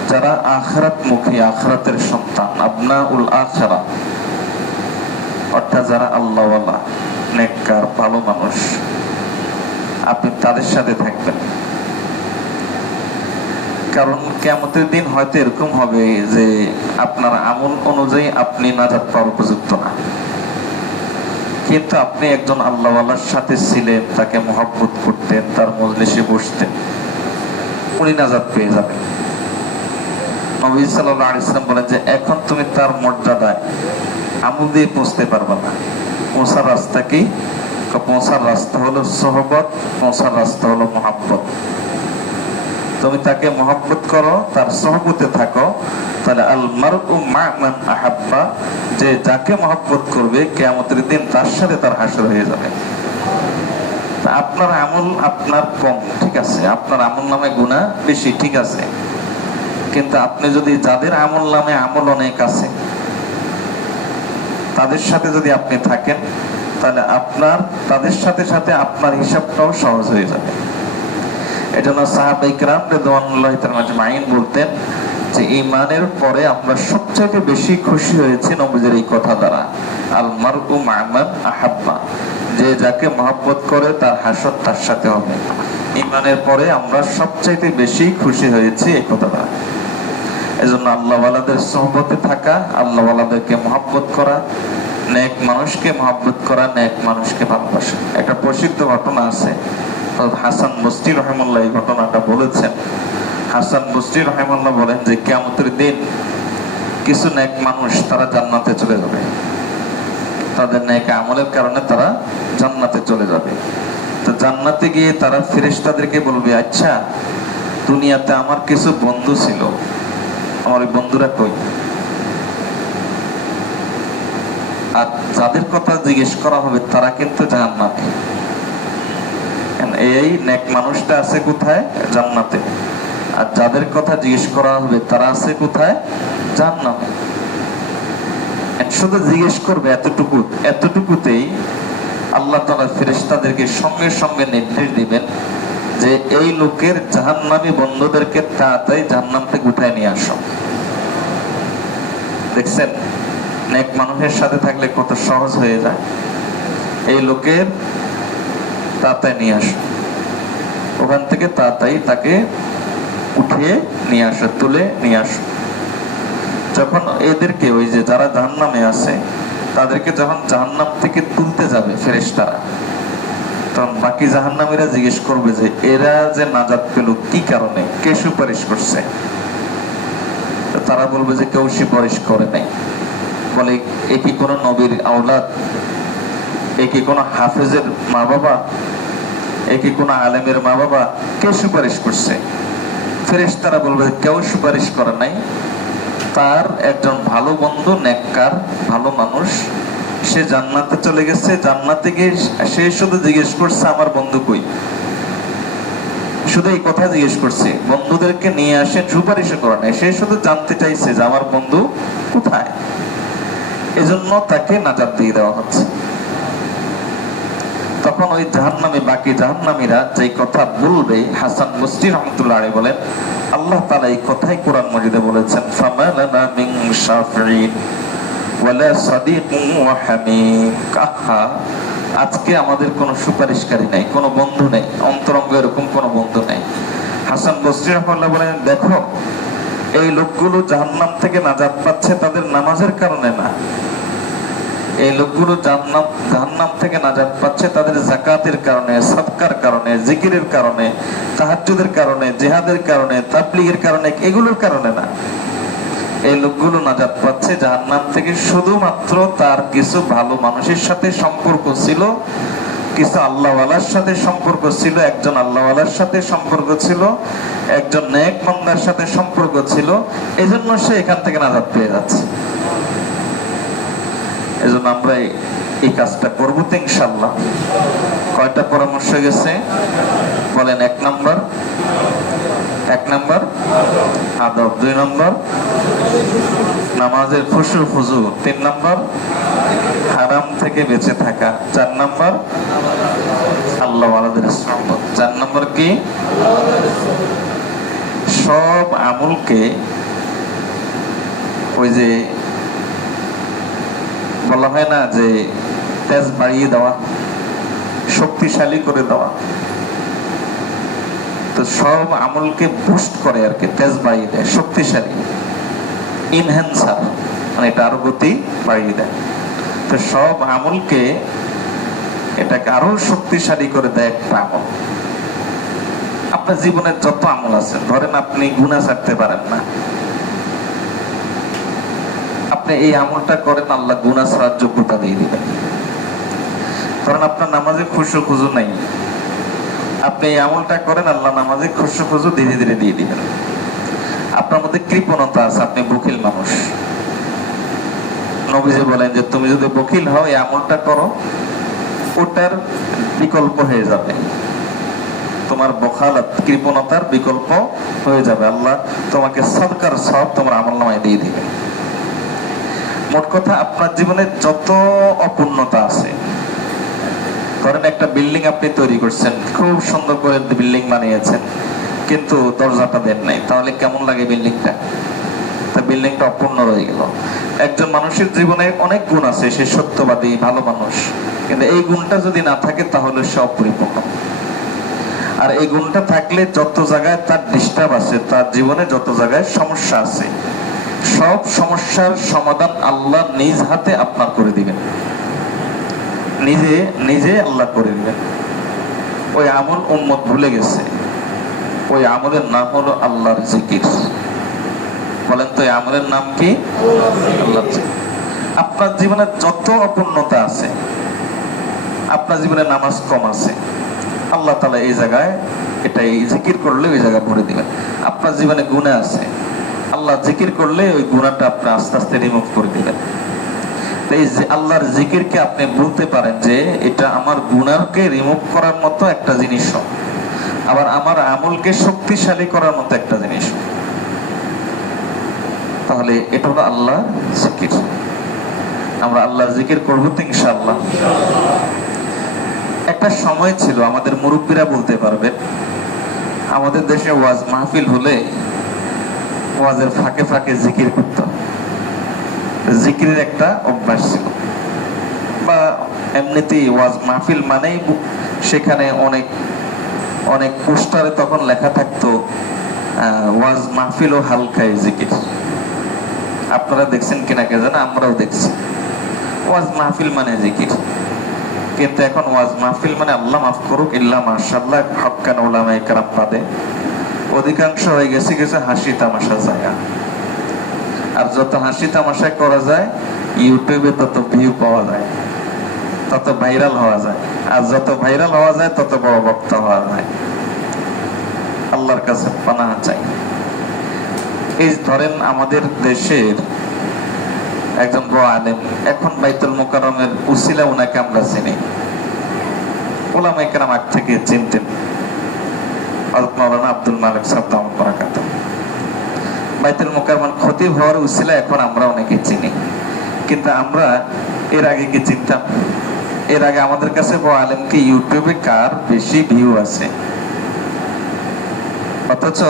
যারা আখিরাত মুখী, আখিরাতের সন্তান, আবনাউল আখিরা, অর্থাৎ যারা আল্লাহওয়ালা, নেককার, ভালো মানুষ, আপনি তাদের সাথে থাকবেন। কারণ কিয়ামতের দিন হয়তো এরকম হবে যে আপনার আমল অনুযায়ী আপনি নাজাত পাওয়ার উপযুক্ত না, কিন্তু আপনি একজন আল্লাহওয়ালার সাথে ছিলেন, তাকে মহব্বত করতেন, তার মজলিসে বসতেন, উনি নাজাত পেয়ে যাবেন। নবী সাল্লাল্লাহু আলাইহি ওয়াসাল্লাম বলেন যে এখন তুমি তার মর্যাদায় আমল দিয়ে পৌঁছতে পারবে না। পৌঁছার রাস্তা কি? পৌঁছার রাস্তা হলো সোহবত, পৌঁছার রাস্তা হলো মহব্বত। তুমি তাকে মহব্বত করো, তার সোহবতে থাকো, তাহলে আল মারউ মা মান আহাব্বা, যে যাকে মহব্বত করবে কিয়ামতের দিন তার সাথে তার হাসর হয়ে যাবে। আপনার আমল আপনার কম, ঠিক আছে, আপনার আমল নামে গুনাহ বেশি, ঠিক আছে, কিন্তু আপনি যদি যাদের আমল নামে আমল অনেক আছে তাদের সাথে যদি আপনি থাকেন, তাহলে আপনার তাদের সাথে সাথে আপনার হিসাবটাও সহজ হয়ে যাবে। এজন্য সাহাবায়ে কেরাম রাদিয়াল্লাহু তাআলা আজমাইন বলতেন যে ঈমানের পরে আমরা সবচেয়ে বেশি খুশি হয়েছি নবীজির এই কথা দ্বারা, আল মারউ মা মান আহাব্বা, যে যাকে মহব্বত করে তার হাসর তার সাথে হবে। ঈমানের পরে আমরা সবচেয়ে বেশি খুশি হয়েছি এই কথা দ্বারা। এজন্য আল্লাহওয়ালাদের সোহবতে থাকা, আল্লাহওয়ালাদেরকে মহব্বত করা, নেক মানুষকে মহব্বত করা, নেক মানুষকে ভালোবাসা। একটা প্রসিদ্ধ ঘটনা আছে, হাসান বসরি রাহিমাহুল্লাহ এই ঘটনাটা বলেছেন। হাসান বসরি রাহিমাহুল্লাহ বলেন যে কিয়ামতের দিন কিছু নেক মানুষ তারা জান্নাতে চলে যাবে, তাদের নেক আমলের কারণে তারা জান্নাতে চলে যাবে। তো জান্নাতে গিয়ে তারা ফেরেশতাদেরকে বলবে, আচ্ছা দুনিয়াতে আমার কিছু বন্ধু ছিল, আমার ওই বন্ধুরা কই? আর যাদের কথা জিজ্ঞেস করা হবে তারা কিন্তু জান্নাতে। এই নেক মানুষটা আছে কোথায়? জান্নাতে। আর যাদের কথা জিজ্ঞেস করা হবে তারা আছে কোথায়? জান্নাতে। শুধু জিজ্ঞেস করবে এতটুকু, এতটুকুতেই আল্লাহ তাআলা ফেরেশতাদেরকে সঙ্গে সঙ্গে নির্দেশ দিবেন যে এই লোকের জাহান্নামী বন্ধুদেরকে তাড়াতাড়ি জাহান্নাম থেকে উঠায় নিয়ে আসো। দেখছেন নেক মানুষের সাথে থাকলে কত সহজ হয়ে যায়। এই লোকের তাড়াতাড়ি নিয়ে আসো, ওখান থেকে তাড়াতাড়ি তাকে উঠিয়ে নিয়ে আসো, তুলে নিয়ে আসো। যখন এদেরকে ওই যে যারা জাহান্নামে আছে তাদেরকে যখন জাহান্নাম থেকে তুলতে যাবে ফেরেশতারা, তখন বাকি জাহান্নামীরা জিজ্ঞেস করবে যে এরা যে নাজাত পেল কি কারণে, কে সুপারিশ করছে? তারা বলবে যে কেউ সুপারিশ করে নাই। বলে এ কি কোনো নবীর আওলাদ? এ কি কোনো হাফেজের মা বাবা? এ কি কোনো আলেমের মা বাবা? কে সুপারিশ করছে? ফেরেশতারা বলবে কেউ সুপারিশ করে নাই, তার একজন ভালো বন্ধু, নেককার ভালো মানুষ, সে জান্নাতে চলে গেছে। জান্নাতে গিয়ে সে শুধু জিজ্ঞেস করছে আমার বন্ধু কই, শুধু এই কথা জিজ্ঞেস করছে, বন্ধুদেরকে নিয়ে আসে, সুপারিশ করে নাই। সে শুধু জানতে চাইছে যে আমার বন্ধু কোথায়, এজন্য তাকে নাজাত দিয়ে দেওয়া হচ্ছে। তখন ওই জাহান্নামী, বাকি জাহান্নামীরা যে কথা বলবে, হাসান বসরি রাহমাতুল্লাহ আলাইহি বলেন আল্লাহ তাআলা এই কথাই কোরআন মাজিদে বলেছেন, ফামালানা মিন শাফিঈন ওয়ালা সাদিকুন ওয়া হামীম। কাহা, আজকে আমাদের কোনো সুপারিশকারী নাই, কোনো বন্ধু নেই, অন্তরঙ্গ এরকম কোনো বন্ধু নেই। হাসান বসরি রাহমাতুল্লাহ বলেন দেখো এই লোকগুলো জাহান্নাম থেকে নাজাত পাচ্ছে তাদের নামাজের কারণে না, এই লোকগুলো জাহান্নাম থেকে নাজাত পাচ্ছে তাদের যাকাতের কারণে, সাদকার কারণে, জিকিরের কারণে, তাহাজ্জুদের কারণে, জিহাদের কারণে, তাবলীগের কারণে, এগুলোর কারণে না। এই লোকগুলো নাজাত পাচ্ছে জাহান্নাম থেকে শুধুমাত্র তার কিছু ভালো মানুষের সাথে সম্পর্ক ছিল, কিছু আল্লাহওয়ালার সাথে সম্পর্ক ছিল, একজন আল্লাহওয়ালার সাথে সম্পর্ক ছিল, একজন নেক বান্দার সাথে সম্পর্ক ছিল, এজন্য সে এখান থেকে নাজাত পেয়ে যাচ্ছে। এজন্য আমরা এই কাজটা করবো তো ইনশাআল্লাহ। কয়টা পরামর্শ গেছে বলেন? এক নম্বর আদব, 2 নম্বর নামাজের খুশু খুজু, 3 নম্বর হারাম থেকে বেঁচে থাকা, 4 নম্বর আল্লাহ ওয়ালাদের সুন্নাত, 4 নম্বর কি সব আমলকে ওই যে বলা হয় না যে তেজ বাড়িয়ে দেওয়া, শক্তিশালী করে দেওয়া, তো সব আমলকে বুস্ট করে আর কি, তেজ বাড়িয়ে দেয়, শক্তিশালী, ইনহ্যান্সার, মানে এটা আরো গতি বাড়িয়ে দেয়। তো সব আমলকে এটাকে আরো শক্তিশালী করে দেয় একটা আমল। আপনার জীবনের যত আমল আছে, ধরেন আপনি গুনাহ ছাড়তে পারেন না, আপনি এই আমলটা করেন, আল্লাহ গুনাহ ছাড়ার যোগ্যতা দিয়ে দিবেন। ধরেন আপনার নামাজে খুশু খুজু নাই, আপনি এই আমলটা করেন, আল্লাহ নামাজে খুশু খুজু ধীরে ধীরে দিয়ে দিবেন। আপনার মধ্যে কৃপণতা আছে, আপনি বখিল মানুষ, নবীজি বলেন যে তুমি যদি বখিল হও, এই আমলটা করো, ওটার বিকল্প হয়ে যাবে, তোমার বখালত কৃপণতার বিকল্প হয়ে যাবে, আল্লাহ তোমাকে সদকার সব তোমার আমলনামায় দিয়ে দিবে। মোট কথা, আপনার জীবনে যত অপূর্ণতা আছে, ধরেন একটা বিল্ডিং আপনি তৈরি করছেন, খুব সুন্দর করে বিল্ডিং বানিয়েছেন, কিন্তু দরজাটা দেন নাই, তাহলে কেমন লাগে বিল্ডিংটা? তা বিল্ডিংটা অপূর্ণ রয়ে গেল। একজন মানুষের জীবনে অনেক গুণ আছে, সে সত্যবাদী, ভালো মানুষ, কিন্তু এই গুণটা যদি না থাকে তাহলে সে অপরিপূর্ণ। আর এই গুণটা থাকলে যত জায়গায় তার ডিস্টার্ব আছে, তার জীবনে যত জায়গায় সমস্যা আছে, সব সমস্যার সমাধান আল্লাহ নিজ হাতে আপনার করে দিবেন, নিজে নিজে আল্লাহ করে দিবেন। ওই আমল উম্মত ভুলে গেছে, ওই আমলের নাম হলো আল্লাহর জিকির। বলেন তো এই আমলের নাম কি? আল্লাহর জিকির। আপনার জীবনে যত অপূর্ণতা আছে, আপনার জীবনে নামাজ কম আছে, আল্লাহ তাআলা এই জায়গায় এটা এই জিকির করলে ওই জায়গা ভরে দিবেন। আপনার জীবনে গুনাহ আছে, আল্লাহ জিকির করলে ওই গুনাহটা আপনি আস্তে আস্তে রিমুভ করে দিবেন। এই যে আল্লাহর জিকিরকে আপনি বলতে পারেন যে এটা আমার গুনাহকে রিমুভ করার মতো একটা জিনিস, আবার আমার আমলকে শক্তিশালী করার মতো একটা জিনিস, তাহলে এটা হলো আল্লাহর জিকির। আমরা আল্লাহর জিকির করবো তো ইনশাআল্লাহ। একটা সময় ছিল, আমাদের মুরব্বীরা বলতে পারবেন, আমাদের দেশে ওয়াজ মাহফিল হলে ওয়াজের ফাঁকে ফাঁকে জিকির করত, জিকিরের একটা অভ্যাস ছিল, বা এমনিতেই ওয়াজ মাহফিল মানেই সেখানে অনেক অনেক পোস্টারে তখন লেখা থাকতো ওয়াজ মাহফিল ও হালকায় জিকির। আপনারা দেখছেন কিনা কে জানে, আমরাও দেখছি, ওয়াজ মাহফিল মানে জিকির। কিন্তু এখন ওয়াজ মাহফিল মানে আল্লাহ মাফ করুক ইল্লা মাশাআল্লাহ হক্কান উলামায়ে কেরাম বাদে অধিকাংশ হয়ে গেছে কিছু হাসি তামাশা জায়গা। আর যত হাসি তামাশা করা যায় ইউটিউবে তত ভিউ পাওয়া যায়, তত ভাইরাল হওয়া যায়, আর যত ভাইরাল হওয়া যায় তত বড় বক্তা হওয়া যায়। আল্লাহর কাছে পানাহ চাই। এই ধরেন আমাদের দেশের একজন বড় আলেম, এখন বাইতুল মুকাররমের উসিলা উনাকে আমরা চিনি, উলামায়ে কেরাম আগ থেকে চিনতেন, হযরত মাওলানা আব্দুল মালিক সাহেব দাওয়াত বারাকাত। বাইতুল মুকাররমের খতিব হওয়ার উসিলা এখন আমরা অনেকে চিনি, কিন্তু আমরা এর আগে কি চিনতাম? এর আগে আমাদের কাছে বড় আলেমকে ইউটিউবে কার বেশি ভিউ আছে, অথচ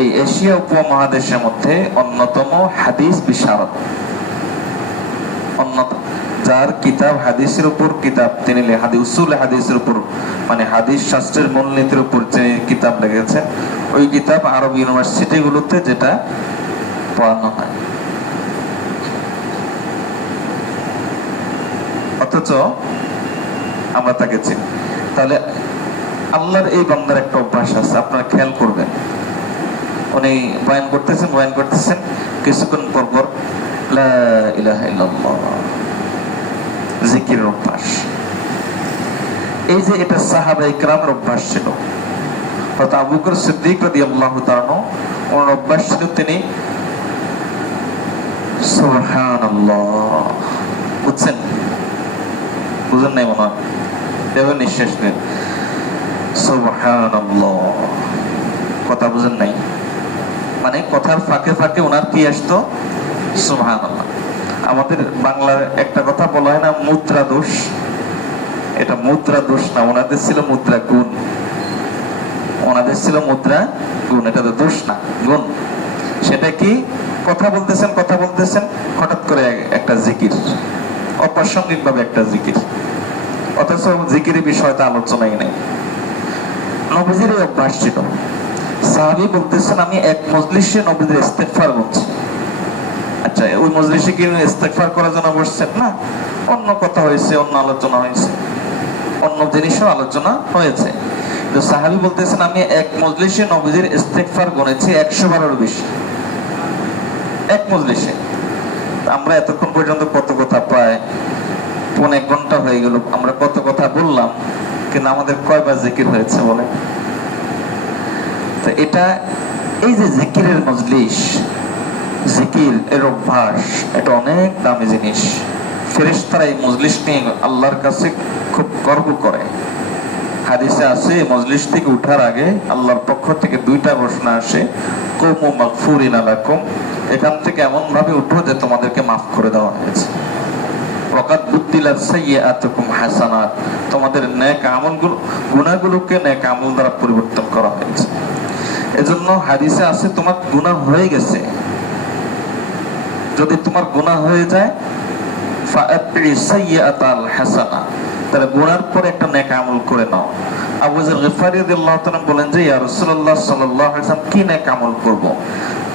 এই এশিয়া উপমহাদেশের মধ্যে অন্যতম হাদিস বিশারদ, অন্যতম যার কিতাব হাদিসের উপর কিতাব, তিনি উসুল হাদিসের উপর মানে হাদিস শাস্ত্রের মূলনীতির উপর তিনি কিতাব লিখেছেন, ওই কিতাব আরব ইউনিভার্সিটি গুলোতে যেটা পড়ানো হয়, অথচ আমরা তাকে চিনি। তাহলে আল্লাহর এই বান্দার একটা অভ্যাস আছে, আপনারা খেয়াল করবেন, উনি বয়ান করতেছেন কিছুক্ষণ পর পর লা ইলাহা ইল্লাল্লাহ জিকিরের অভ্যাস, এই যে এটা সাহাবায়ে কেরামের অভ্যাস ছিল। হযরত আবু বকর সিদ্দিক রাদিয়াল্লাহু তাআলা ওনার অভ্যাস ছিল, তিনি সুবহানাল্লাহ, বুঝছেন? বুঝেন নাই মনে হয়? এবার নিঃশ্বাস নেন, সুবহানাল্লাহ। কথা বুঝেন নাই? মানে কথার ফাঁকে ফাঁকে ওনার কি আসতো? সুবহানাল্লাহ। আমাদের বাংলার একটা কথা বলা হয় না, মুদ্রা দোষ। এটা মুদ্রা দোষ না, ওনাদের ছিল মুদ্রা গুণ। ওনাদের ছিল মুদ্রা গুণ, এটা তো দোষ না, গুণ। সেটা কি? কথা বলতেছেন হঠাৎ করে একটা জিকির, অপ্রাসঙ্গিক ভাবে একটা জিকির, অথচ জিকিরের বিষয়টা আলোচনাই নেই। নবীজির এই অভ্যাস ছিল। সাহাবী বলতেছেন, আমি এক মজলিসে নবীদের ইস্তেগফার বলছি। আচ্ছা, ওই মজলিসে কি ইস্তেগফার করার জন্য বসছেন? না, অন্য কথা হয়েছে, অন্য আলোচনা হয়েছে, অন্য জিনিসও আলোচনা হয়েছে। তো সাহাবী বলতেছেন, আমি এক মজলিসে নবীদের ইস্তেগফার গুনেছি 100 বারেরও বেশি, এক মজলিসে। আমরা এতক্ষণ পর্যন্ত কত কথা, প্রায় 1 ঘন্টা হয়ে গেল, আমরা কত কথা বললাম, কিন্তু আমাদের কয়বার জিকির হয়েছে বলে? তো এটা, এই যে জিকিরের মজলিস, জিকির এর অভ্যাস, এটা অনেক দামি জিনিস। ফেরেশতারা এই মজলিস নিয়ে আল্লাহর কাছে খুব গর্ব করে। হাদিসে আছে, মজলিস থেকে উঠার আগে আল্লাহর পক্ষ থেকে 2টা ঘোষণা আসে, কুমু মাগফুরিন লাকুম, এখান থেকে এমন ভাবে উঠো যে তোমাদেরকে মাফ করে দেওয়া হয়েছে। ওয়াকাদ বুদ্দিলাত সাইয়্যাতুকুম হাসানাত, তোমাদের নেক আমলগুলো, গুনাহগুলোকে নেক আমল দ্বারা পরিবর্তন করা হয়েছে। এজন্য হাদিসে আছে, তোমার গুনাহ হয়ে গেছে, যদি তোমার গুনাহ হয়ে যায়, ফাআতবি সাইয়্যাতাল হাসানা, তাহলে গুনার পরে একটা নেক আমল করে নাও। আবু যর গিফারি রাদিয়াল্লাহু তাআলা বলেন যে, ইয়া রাসূলুল্লাহ সাল্লাল্লাহু আলাইহি ওয়াসাল্লাম, কি নেক আমল করব?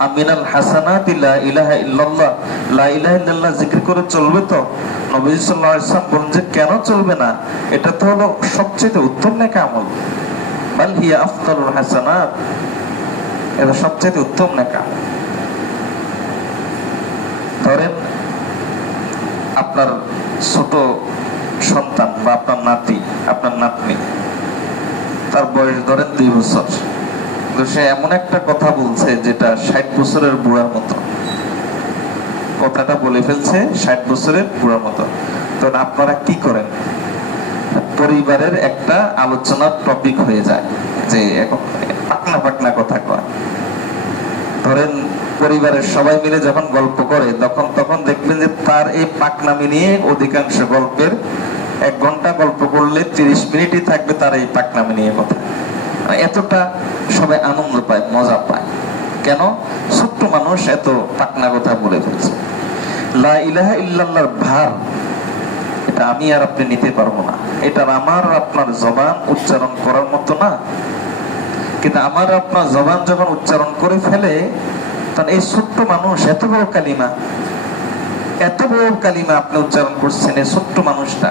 আমিনাল হাসানাতি লা ইলাহা ইল্লাল্লাহ, লা ইলাহা ইল্লাল্লাহ জিকির করে চলবে তো? নবী সাল্লাল্লাহু আলাইহি ওয়াসাল্লাম বলেন যে, কেন চলবে না? এটা তো হলো সবচেয়ে উত্তম নেক আমল। বাল হিয়া আফদালুল হাসানাত, এটা সবচেয়ে উত্তম নেক আমল। ধরেন আপনার ছোট সন্তান বা আপনার নাতি, আপনার নাতনি, তার বয়স ধরেন 2 বছর, তো সে এমন একটা কথা বলছে যেটা 60 বছরের বুড়ার মতো, কথাটা বলে ফেলছে 60 বছরের বুড়ার মতো। তো আপনারা কি করেন? পরিবারের একটা আলোচনার টপিক হয়ে যায় যে এখন পাকনা কথা কয়। ধরেন পরিবারের সবাই মিলে যখন গল্প করে, তখন দেখবেন যে তার এই পাকনামি নিয়ে অধিকাংশ গল্পের 1 ঘন্টা গল্প করলে 30 মিনিটই থাকবে তার এই পাকনামি নিয়ে কথা। এতটা সবাই আনন্দ পায়, মজা পায়। কেন? ছোট্ট মানুষ এত পাকনা কথা বলে ফেলছে। লা ইলাহা ইল্লাল্লাহর ভার, এটা আমি আর আপনি নিতে পারবো না। এটা আমার আপনার জবান উচ্চারণ করার মতো না। কিন্তু আমার আপনার জবান যখন উচ্চারণ করে ফেলে, তখন এই ছোট্ট মানুষ এত বড় কালিমা আপনি উচ্চারণ করছেন, এই ছোট্ট মানুষটা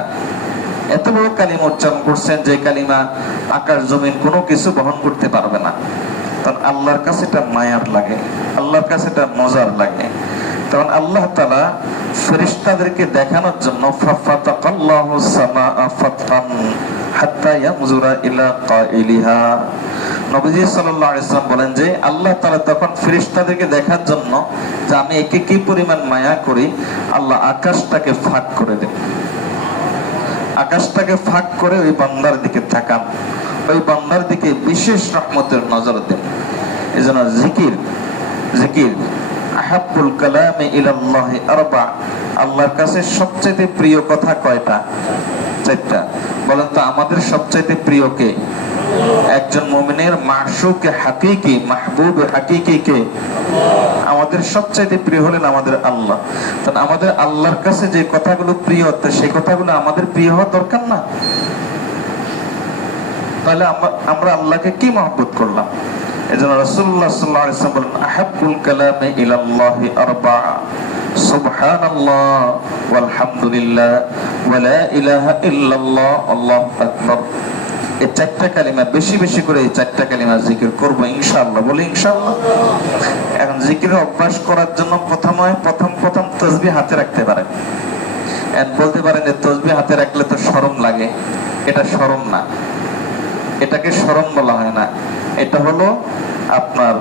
এত বড় কালিমা উচ্চারণ করছেন, যে কালিমা আকাশ জমিন কোনো কিছু বহন করতে পারবে না। তখন আল্লাহর কাছে এটা মায়ার লাগে, আল্লাহর কাছে এটা মজার লাগে। তখন আল্লাহ তাআলা ফেরেশতাদেরকে দেখানোর জন্য ফাফাতাকাল্লাহু সামাআ ফাতহান হাত্তা ইয়ামজুরা ইলা কাইলিহা, নবীজি সাল্লাল্লাহু আলাইহি ওয়াসাল্লাম বলেন যে আল্লাহ তাআলা তখন ফেরেশতাদেরকে দেখার জন্য যে আমি একে কি পরিমাণ মায়া করি, আল্লাহ আকাশটাকে ফাঁক করে দেন। আকাশটাকে ফাঁক করে ওই বান্দার দিকে তাকান, ওই বান্দার দিকে বিশেষ রহমতের নজর দেন। এজন্য জিকির আহাব্বুল কালামি ইলাল্লাহি আরবা, আল্লাহর কাছে সবচেয়ে প্রিয় কথা কয়টা? 4টা। বলেন তো আমাদের সবচেয়ে প্রিয় কে? একজন মুমিনের মাশউক হাকিকি, মাহবুব হাকিকি কে? আমাদের সবচেয়ে প্রিয় হলেন আমাদের আল্লাহ। তাহলে আমাদের আল্লাহর কাছে যে কথাগুলো প্রিয়, সেই কথাগুলো আমাদের প্রিয় হওয়া দরকার না? তাহলে আমরা আল্লাহকে কি মহব্বত করলাম? এজন্য রাসূলুল্লাহ সাল্লাল্লাহু আলাইহি ওয়াসাল্লাম বলেন আহাব্বুল কালামি ইলাল্লাহি আরবা, সুবহানাল্লাহ ওয়ালহামদুলিল্লাহ ওয়া লা ইলাহা ইল্লাল্লাহ আল্লাহু আকবার। এই 4টা কালিমা বেশি বেশি করে, এই 4টা কালিমা জিকির করব ইনশাআল্লাহ। বলি ইনশাআল্লাহ। এখন জিকিরের অভ্যাস করার জন্য প্রথম তাসবিহ হাতে রাখতে পারেন। বলতে পারেন যে তসবিহ হাতে রাখলে তো শরম লাগে, এটা শরম না, এটাকে শরম বলা হয় না। এটা হলো আপনার,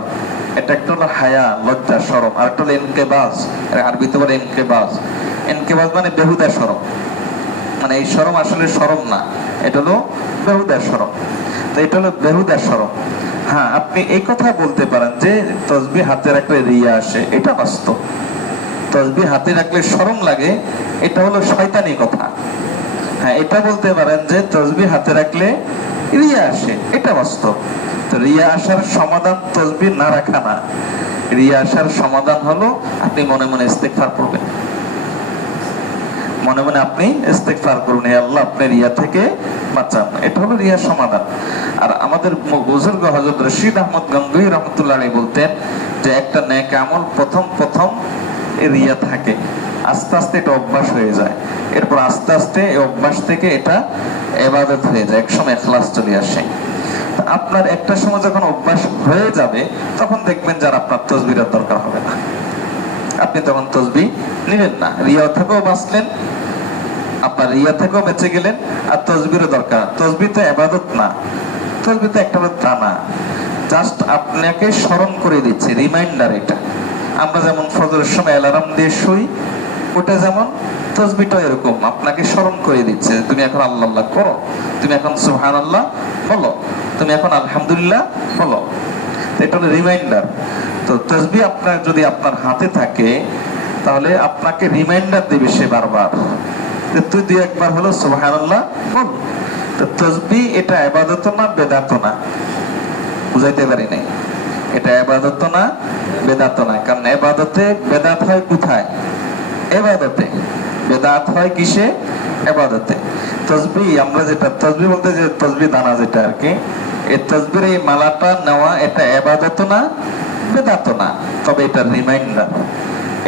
এটা একটা হলো হায়া, লজ্জা, শরম, আর একটা হলো ইনকেবাজ। আরবিতে বলে ইনকেবাজ। ইনকেবাজ মানে বেহুদা শরম, মানে এই শরম আসলে শরম না, এটা হলো বেহুদা শরম। তো এটা হলো বেহুদা শরম। হ্যাঁ, আপনি এই কথা বলতে পারেন যে তসবিহ হাতে রাখলে রিয়া আসে, এটা বাস্তব। তসবিহ হাতে রাখলে শরম লাগে, এটা হলো শয়তানি কথা। হ্যাঁ, এটা বলতে পারেন যে তসবিহ হাতে রাখলে রিয়া আসে, এটা বাস্তব। তো রিয়া আসার সমাধান তসবিহ না রাখা না, রিয়া আসার সমাধান হলো আপনি মনে মনে ইস্তেগফার করবেন, মনে মনে আপনি ইস্তেগফার করুন, হে আল্লাহ আপনি রিয়া থেকে বাঁচান। এটা হলো রিয়ার সমাধান। আর আমাদের বুজুর্গ হযরত রশিদ আহমদ গঙ্গোহী রাহমাতুল্লাহ আলাইহি বলতেন যে একটা নেক আমল প্রথম রিয়া থাকে, আস্তে আস্তে এটা অভ্যাস হয়ে যায়, এরপর আস্তে আস্তে এই অভ্যাস থেকে এটা ইবাদত হয়ে যায়, একসময় ইখলাস চলে আসে। আপনার একটা সময় যখন অভ্যাস হয়ে যাবে তখন দেখবেন যে আপনার তাসবিহের দরকার হবে না, আপনি তখন তাসবিহ নেবেন না, রিয়া থেকেও বাঁচলেন, আপনার রিয়া থেকেও বেঁচে গেলেন। আর তাসবিহের দরকার, তাসবিহ তো ইবাদত না, তাসবিহ তো একটা তা না, জাস্ট আপনাকে স্মরণ করে দিচ্ছে, রিমাইন্ডার। এটা আমরা যেমন ফজরের সময় অ্যালার্ম দিয়ে শুই, ওটা যেমন তাসবিহটা এরকম আপনাকে স্মরণ করে দিচ্ছে, তুমি এখন আল্লাহ আল্লাহ করো, তুমি এখন সুবহানাল্লাহ বলো, তুমি এখন আলহামদুলিল্লাহ বলো। এটা হলো রিমাইন্ডার। তো তাসবিহ আপনার যদি আপনার হাতে থাকে তাহলে আপনাকে রিমাইন্ডার দিবে সে বারবার, তুই দুই একবার হলো সুবহানাল্লাহ বল। তো তাসবিহ এটা ইবাদত না, বেদাত না, বুঝাইতে পারি নাই। এটা ইবাদত না, বেদাত না। কারণ ইবাদতে বেদাত হয় কোথায়? ইবাদতে। বেদাত হয় কিসে? ইবাদতে। তাসবিহ আমরা যেটা তাসবিহ বলতে যে তাসবিহ দানা যেটা আর কি, এই তাসবিহের এই মালাটা নেওয়া এটা ইবাদত না, বেদাত না, তবে এটা রিমাইন্ডার।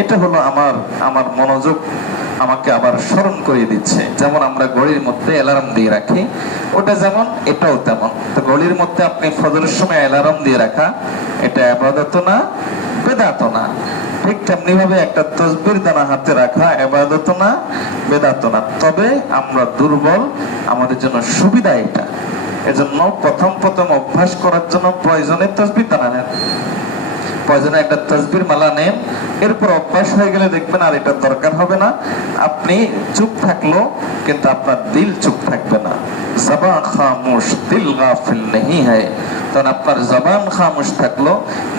এটা হলো আমার মনোযোগ আমাকে আবার স্মরণ করিয়ে দিচ্ছে। যেমন আমরা ঘড়ির মধ্যে অ্যালার্ম দিয়ে রাখি, ওটা যেমন এটাও তেমন। তো ঘড়ির মধ্যে আপনি ফজরের সময় অ্যালার্ম দিয়ে রাখা, এটা ইবাদত না, বেদাত না। ঠিক তেমনি ভাবে একটা তাসবিহর দানা হাতে রাখা ইবাদত না, বেদাত না। তবে আমরা দুর্বল, আমাদের জন্য সুবিধা এটা। এজন্য প্রথম অভ্যাস করার জন্য প্রয়োজনে তাসবিহ দানা নেন, প্রয়োজনে একটা তাসবিহর মালা নেন, এরপর অভ্যাস হয়ে গেলে দেখবেন আর এটা দরকার হবে না। আপনি চুপ থাকলো কিন্তু আপনার দিল চুপ থাকবে না। জবান খামোশ দিল গাফিল नहीं है। তখন আপনার জবান খামোশ থাকলো,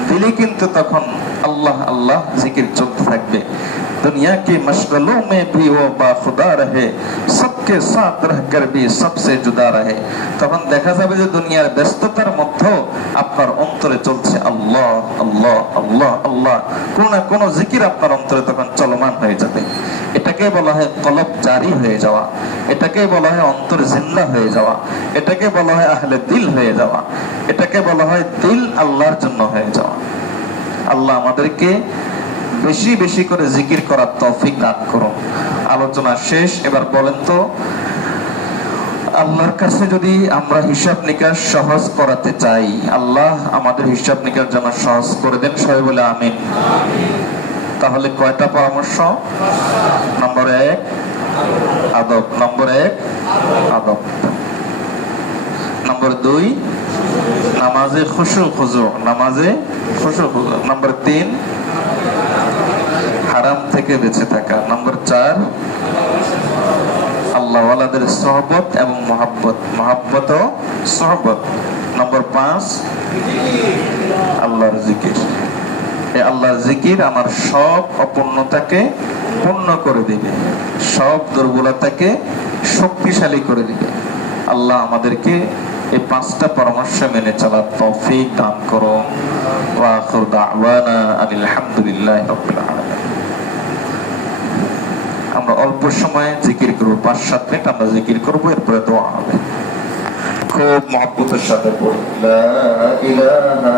দিলে কিন্তু তখন আল্লাহ আল্লাহ জিকির চলতে থাকবে। दुनिया की मशगलों में भी वो बाखुदा रहे, सबके साथ रहकर भी सबसे जुदा रहे। তখন দেখা যাবে যে দুনিয়ার ব্যস্ততার মধ্যেও আপনার অন্তরে চলছে আল্লাহ আল্লাহ আল্লাহ আল্লাহ, কোন না কোন জিকির আপনার অন্তরে তখন চলমান হয়ে যাবে। এটাকে বলা হয় কলব জারি হয়ে যাওয়া, এটাকে বলা হয় অন্তর জিন্দা হয়ে যাওয়া, এটাকে বলা হয় আহলে দিল হয়ে যাওয়া, এটাকে বলা হয় দিল আল্লাহর জন্য হয়ে যাওয়া। আল্লাহ আমাদেরকে বেশি বেশি করে জিকির করার তৌফিক দান করুন। আলোচনা শেষ। এবার বলেন তো, আল্লাহর কাছে যদি আমরা হিসাব নিকাশ সহজ করাতে চাই, আল্লাহ আমাদের হিসাব নিকাশ যেন সহজ করে দেন। সবাই বলে আমিন। তাহলে কয়টা পরামর্শ? নম্বর 1 আদব, নম্বর 1 আদব। নম্বর 2 নামাজে খুশু খুজু, নামাজে খুশু খুজু। নম্বর 3 হারাম থেকে বেঁচে থাকা। নম্বর 4 আল্লাহ ওয়ালাদের সোহবত এবং মহাব্বত ও সোহবত। নম্বর 5 আল্লাহর জিকির। এই আল্লাহর জিকির আমার সব অপূর্ণতাকে পূর্ণ করে দিবে, সব দুর্বলতাকে শক্তিশালী করে দিবে। আল্লাহ আমাদেরকে এই 5টা পরামর্শ মেনে চলার তৌফিক দান করো। ওয়া আখিরু দাওয়ানা আনিল হামদুলিল্লাহি রাব্বিল আলামিন। আমরা অল্প সময়ে জিকির করব, 5-7 মিনিট আমরা জিকির করব, এরপরে দোয়া হবে। খুব মহব্বতের সাথে পড়ি লা ইলাহা